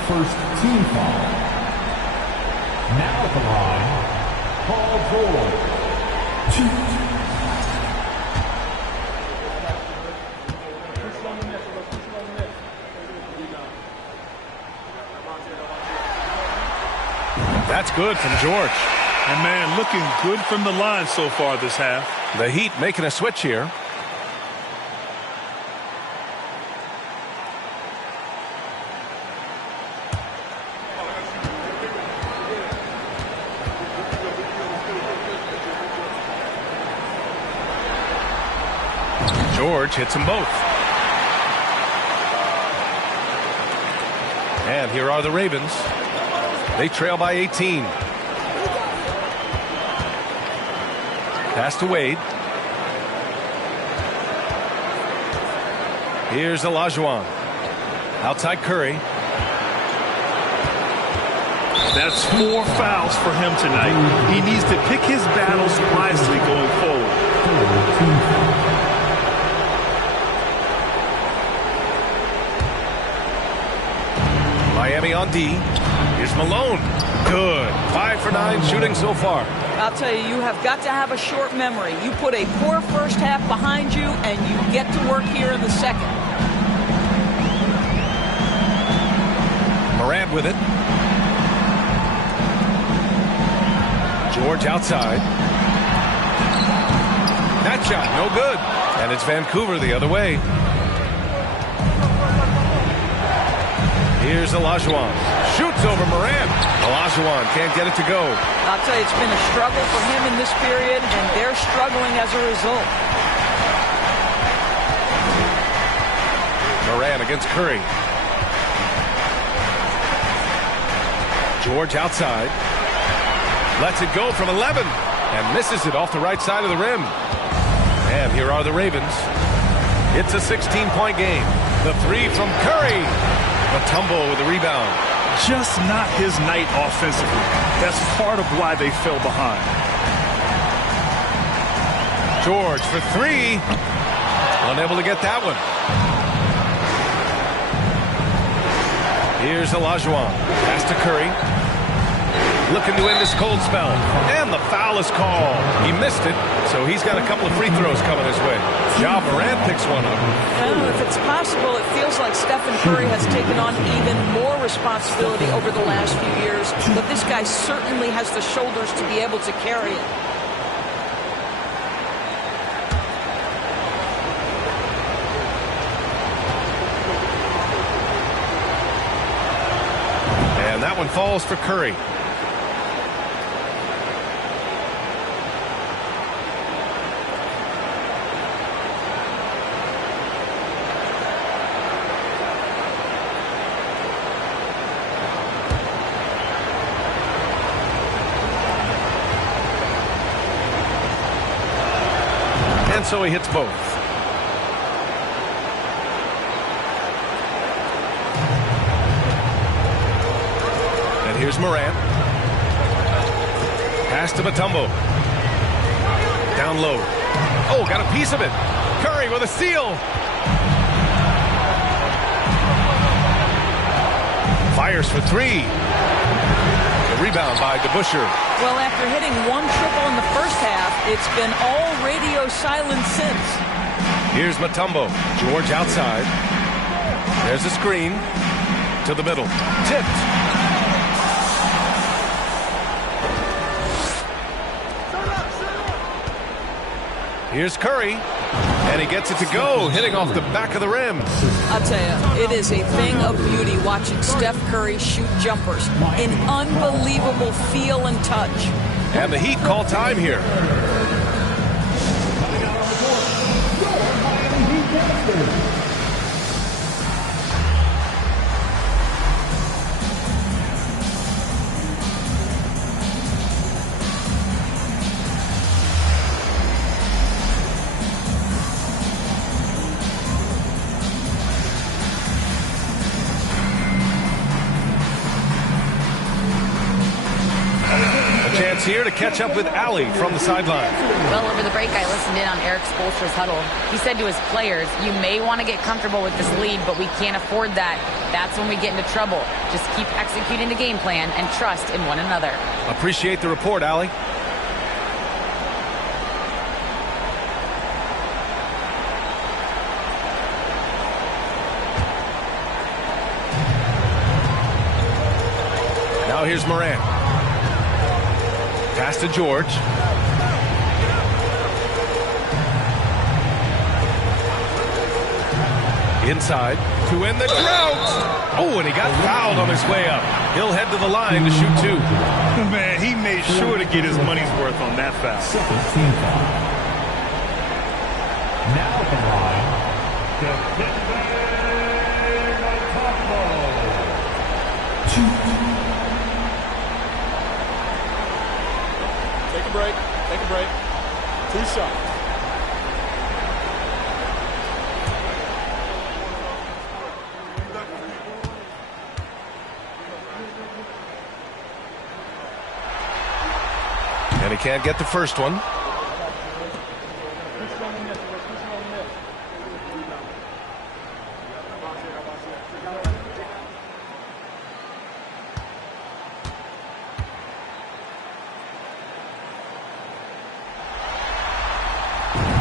First team foul. Now at the line, Paul George. That's good from George. And man, looking good from the line so far this half. The Heat making a switch here. George hits them both. And here are the Ravens. They trail by 18. Pass to Wade. Here's Olajuwon. Outside Curry. That's 4 fouls for him tonight. He needs to pick his battles wisely going forward. Miami on D. Here's Malone. Good. 5 for 9 shooting so far. I'll tell you, you have got to have a short memory. You put a poor first half behind you, and you get to work here in the second. Morant with it. George outside. That shot, no good. And it's Vancouver the other way. Here's Olajuwon. Shoots over Morant. Olajuwon can't get it to go. I'll tell you, it's been a struggle for him in this period, and they're struggling as a result. Morant against Curry. George outside. Lets it go from 11 and misses it off the right side of the rim. And here are the Ravens. It's a 16-point game. The three from Curry. Mutombo with the rebound. Just not his night offensively. That's part of why they fell behind. George for three. Unable to get that one. Here's Olajuwon. Pass to Curry. Looking to end this cold spell. And the foul is called. He missed it, so he's got a couple of free throws coming his way. Ja Morant picks one up. If it's possible, it feels like Stephen Curry has taken on even more responsibility over the last few years, but this guy certainly has the shoulders to be able to carry it. And that one falls for Curry. And so he hits both. And here's Morant. Pass to Mutombo. Down low. Oh, got a piece of it. Curry with a steal. Fires for three. The rebound by DeBusschere. Well, after hitting one triple in the first half, it's been all radio silence since. Here's Mutombo. George outside. There's a screen. To the middle. Tipped. Here's Curry. And he gets it to go, hitting off the back of the rim. I'll tell you, it is a thing of beauty watching Steph Curry shoot jumpers. An unbelievable feel and touch. And the Heat call time here. here to catch up with Allie from the sideline. Well, over the break, I listened in on Eric Spoelstra's huddle. He said to his players, you may want to get comfortable with this lead, but we can't afford that. That's when we get into trouble. Just keep executing the game plan and trust in one another. Appreciate the report, Allie. Now here's Morant. Pass to George. Inside to end the drought. Oh, and he got fouled on his way up. He'll head to the line to shoot 2. Man, he made sure to get his money's worth on that foul. Second team foul. Now at the line, Take a break. Take a break. 2 shots. And he can't get the first one.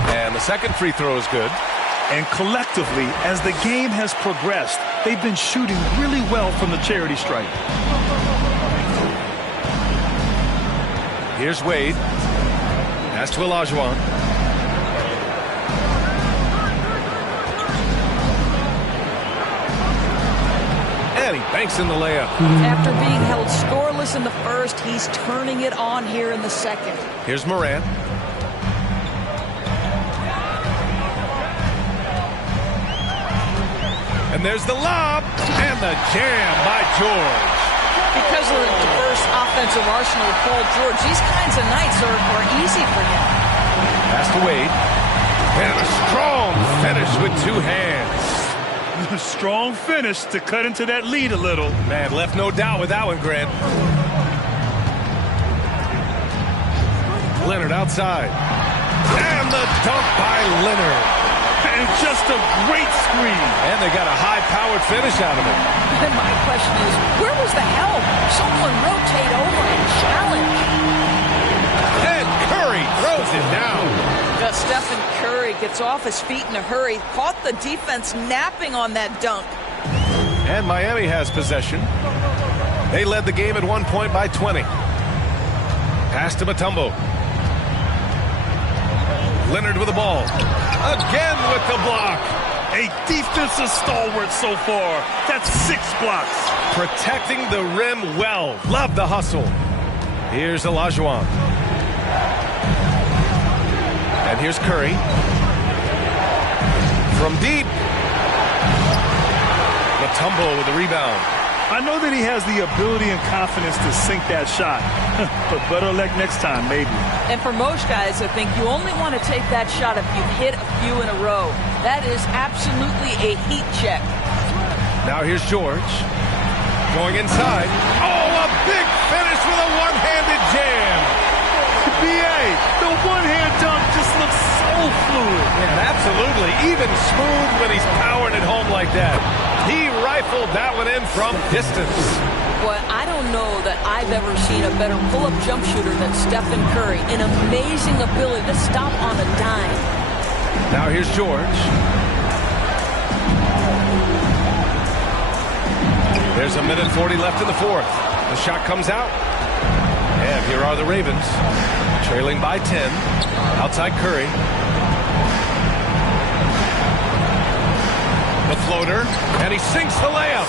And the second free throw is good. And collectively, as the game has progressed, they've been shooting really well from the charity stripe. Here's Wade. Pass to Olajuwon. And he banks in the layup. After being held scoreless in the first, he's turning it on here in the second. Here's Morant. And there's the lob. And the jam by George. Because of the diverse offensive arsenal of Paul George, these kinds of nights are easy for him. Pass to Wade. And a strong finish with 2 hands. Strong finish to cut into that lead a little. Man, left no doubt with that one, Grant. Leonard outside. And the dunk by Leonard. And just a great screen. And they got a high-powered finish out of it. And my question is, where was the help? Someone rotate over and challenge. And Curry throws it down. Stephen Curry gets off his feet in a hurry, caught the defense napping on that dunk. And Miami has possession. They led the game at one point by 20. Pass to Mutombo. Leonard with the ball. Again with the block. A defensive stalwart so far. That's 6 blocks. Protecting the rim well. Love the hustle. Here's Olajuwon. And here's Curry. From deep. Mutombo with the rebound. I know that he has the ability and confidence to sink that shot. But better luck next time, maybe. And for most guys, I think you only want to take that shot if you've hit a few in a row. That is absolutely a heat check. Now here's George. Going inside. Oh, a big finish with a one-handed jam. B.A., the one-hand dunk just looks so fluid. Yeah, absolutely. Even smooth when he's powering it home like that. He rifled that one in from distance. Boy, I don't know that I've ever seen a better pull-up jump shooter than Stephen Curry. An amazing ability to stop on a dime. Now here's George. There's a minute 40 left in the fourth. The shot comes out. And here are the Ravens, trailing by 10. Outside Curry. The floater, and he sinks the layup.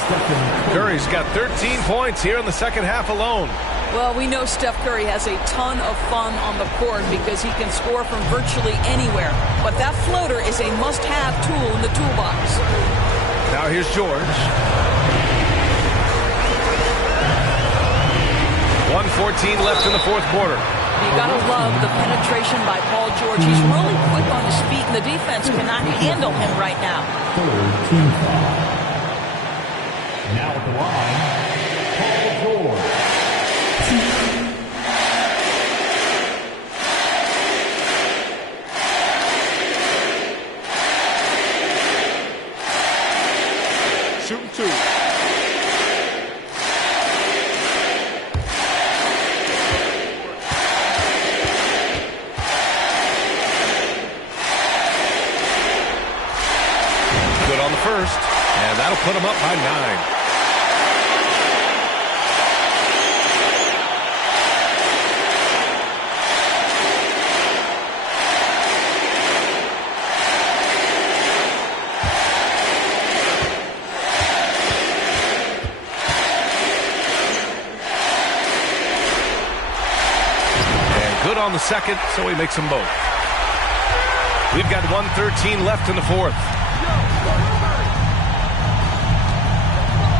Curry's got 13 points here in the second half alone. Well, we know Steph Curry has a ton of fun on the court because he can score from virtually anywhere. But that floater is a must-have tool in the toolbox. Now here's George. 1:14 left in the fourth quarter. You gotta love the penetration by Paul George. He's really quick on his feet, and the defense cannot handle him right now. Third team foul. Now at the line, Paul George. put them up by 9. Good on the second, so he makes them both. We've got 1:13 left in the fourth.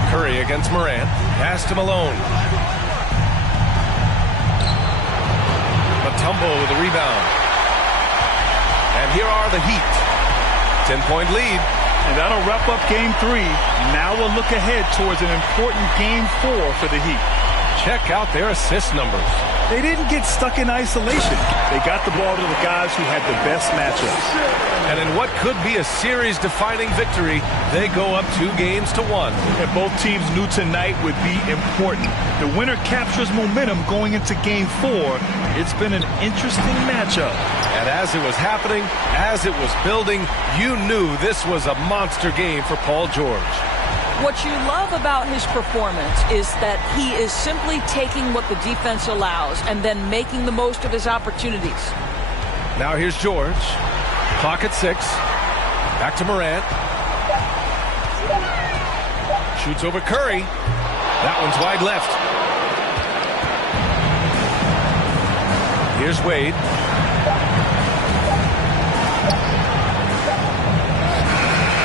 Curry against Morant. Pass to Malone. Mutombo with a rebound. And here are the Heat. 10-point lead. And that'll wrap up game 3. Now we'll look ahead towards an important game 4 for the Heat. Check out their assist numbers. They didn't get stuck in isolation. They got the ball to the guys who had the best matchups. And in what could be a series-defining victory, they go up 2-1. And both teams knew tonight would be important. The winner captures momentum going into game 4. It's been an interesting matchup. And as it was happening, as it was building, you knew this was a monster game for Paul George. What you love about his performance is that he is simply taking what the defense allows and then making the most of his opportunities. Now here's George. Clock at 6. Back to Morant. Shoots over Curry. That one's wide left. Here's Wade.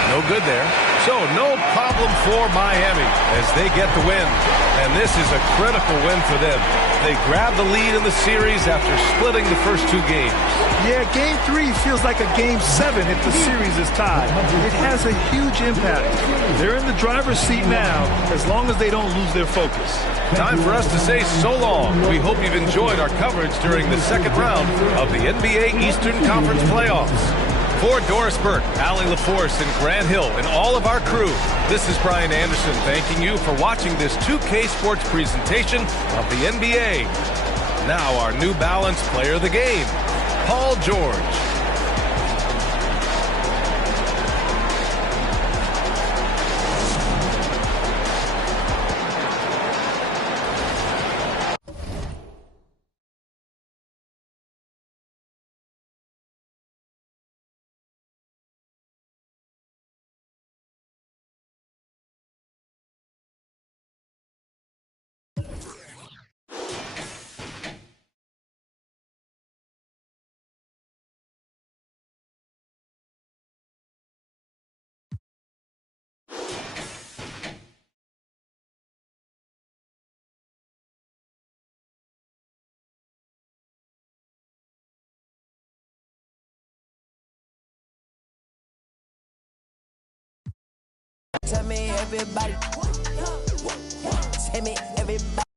No good there. So no problem for Miami as they get the win. And this is a critical win for them. They grab the lead in the series after splitting the first 2 games. Yeah, game 3 feels like a game 7 if the series is tied. It has a huge impact. They're in the driver's seat now as long as they don't lose their focus. Time for us to say so long. We hope you've enjoyed our coverage during the second round of the NBA Eastern Conference playoffs. For Doris Burke, Allie LaForce, and Grant Hill, and all of our crew, this is Brian Anderson thanking you for watching this 2K Sports presentation of the NBA. Now our New Balance player of the game, Paul George. Tell me everybody. Tell me everybody.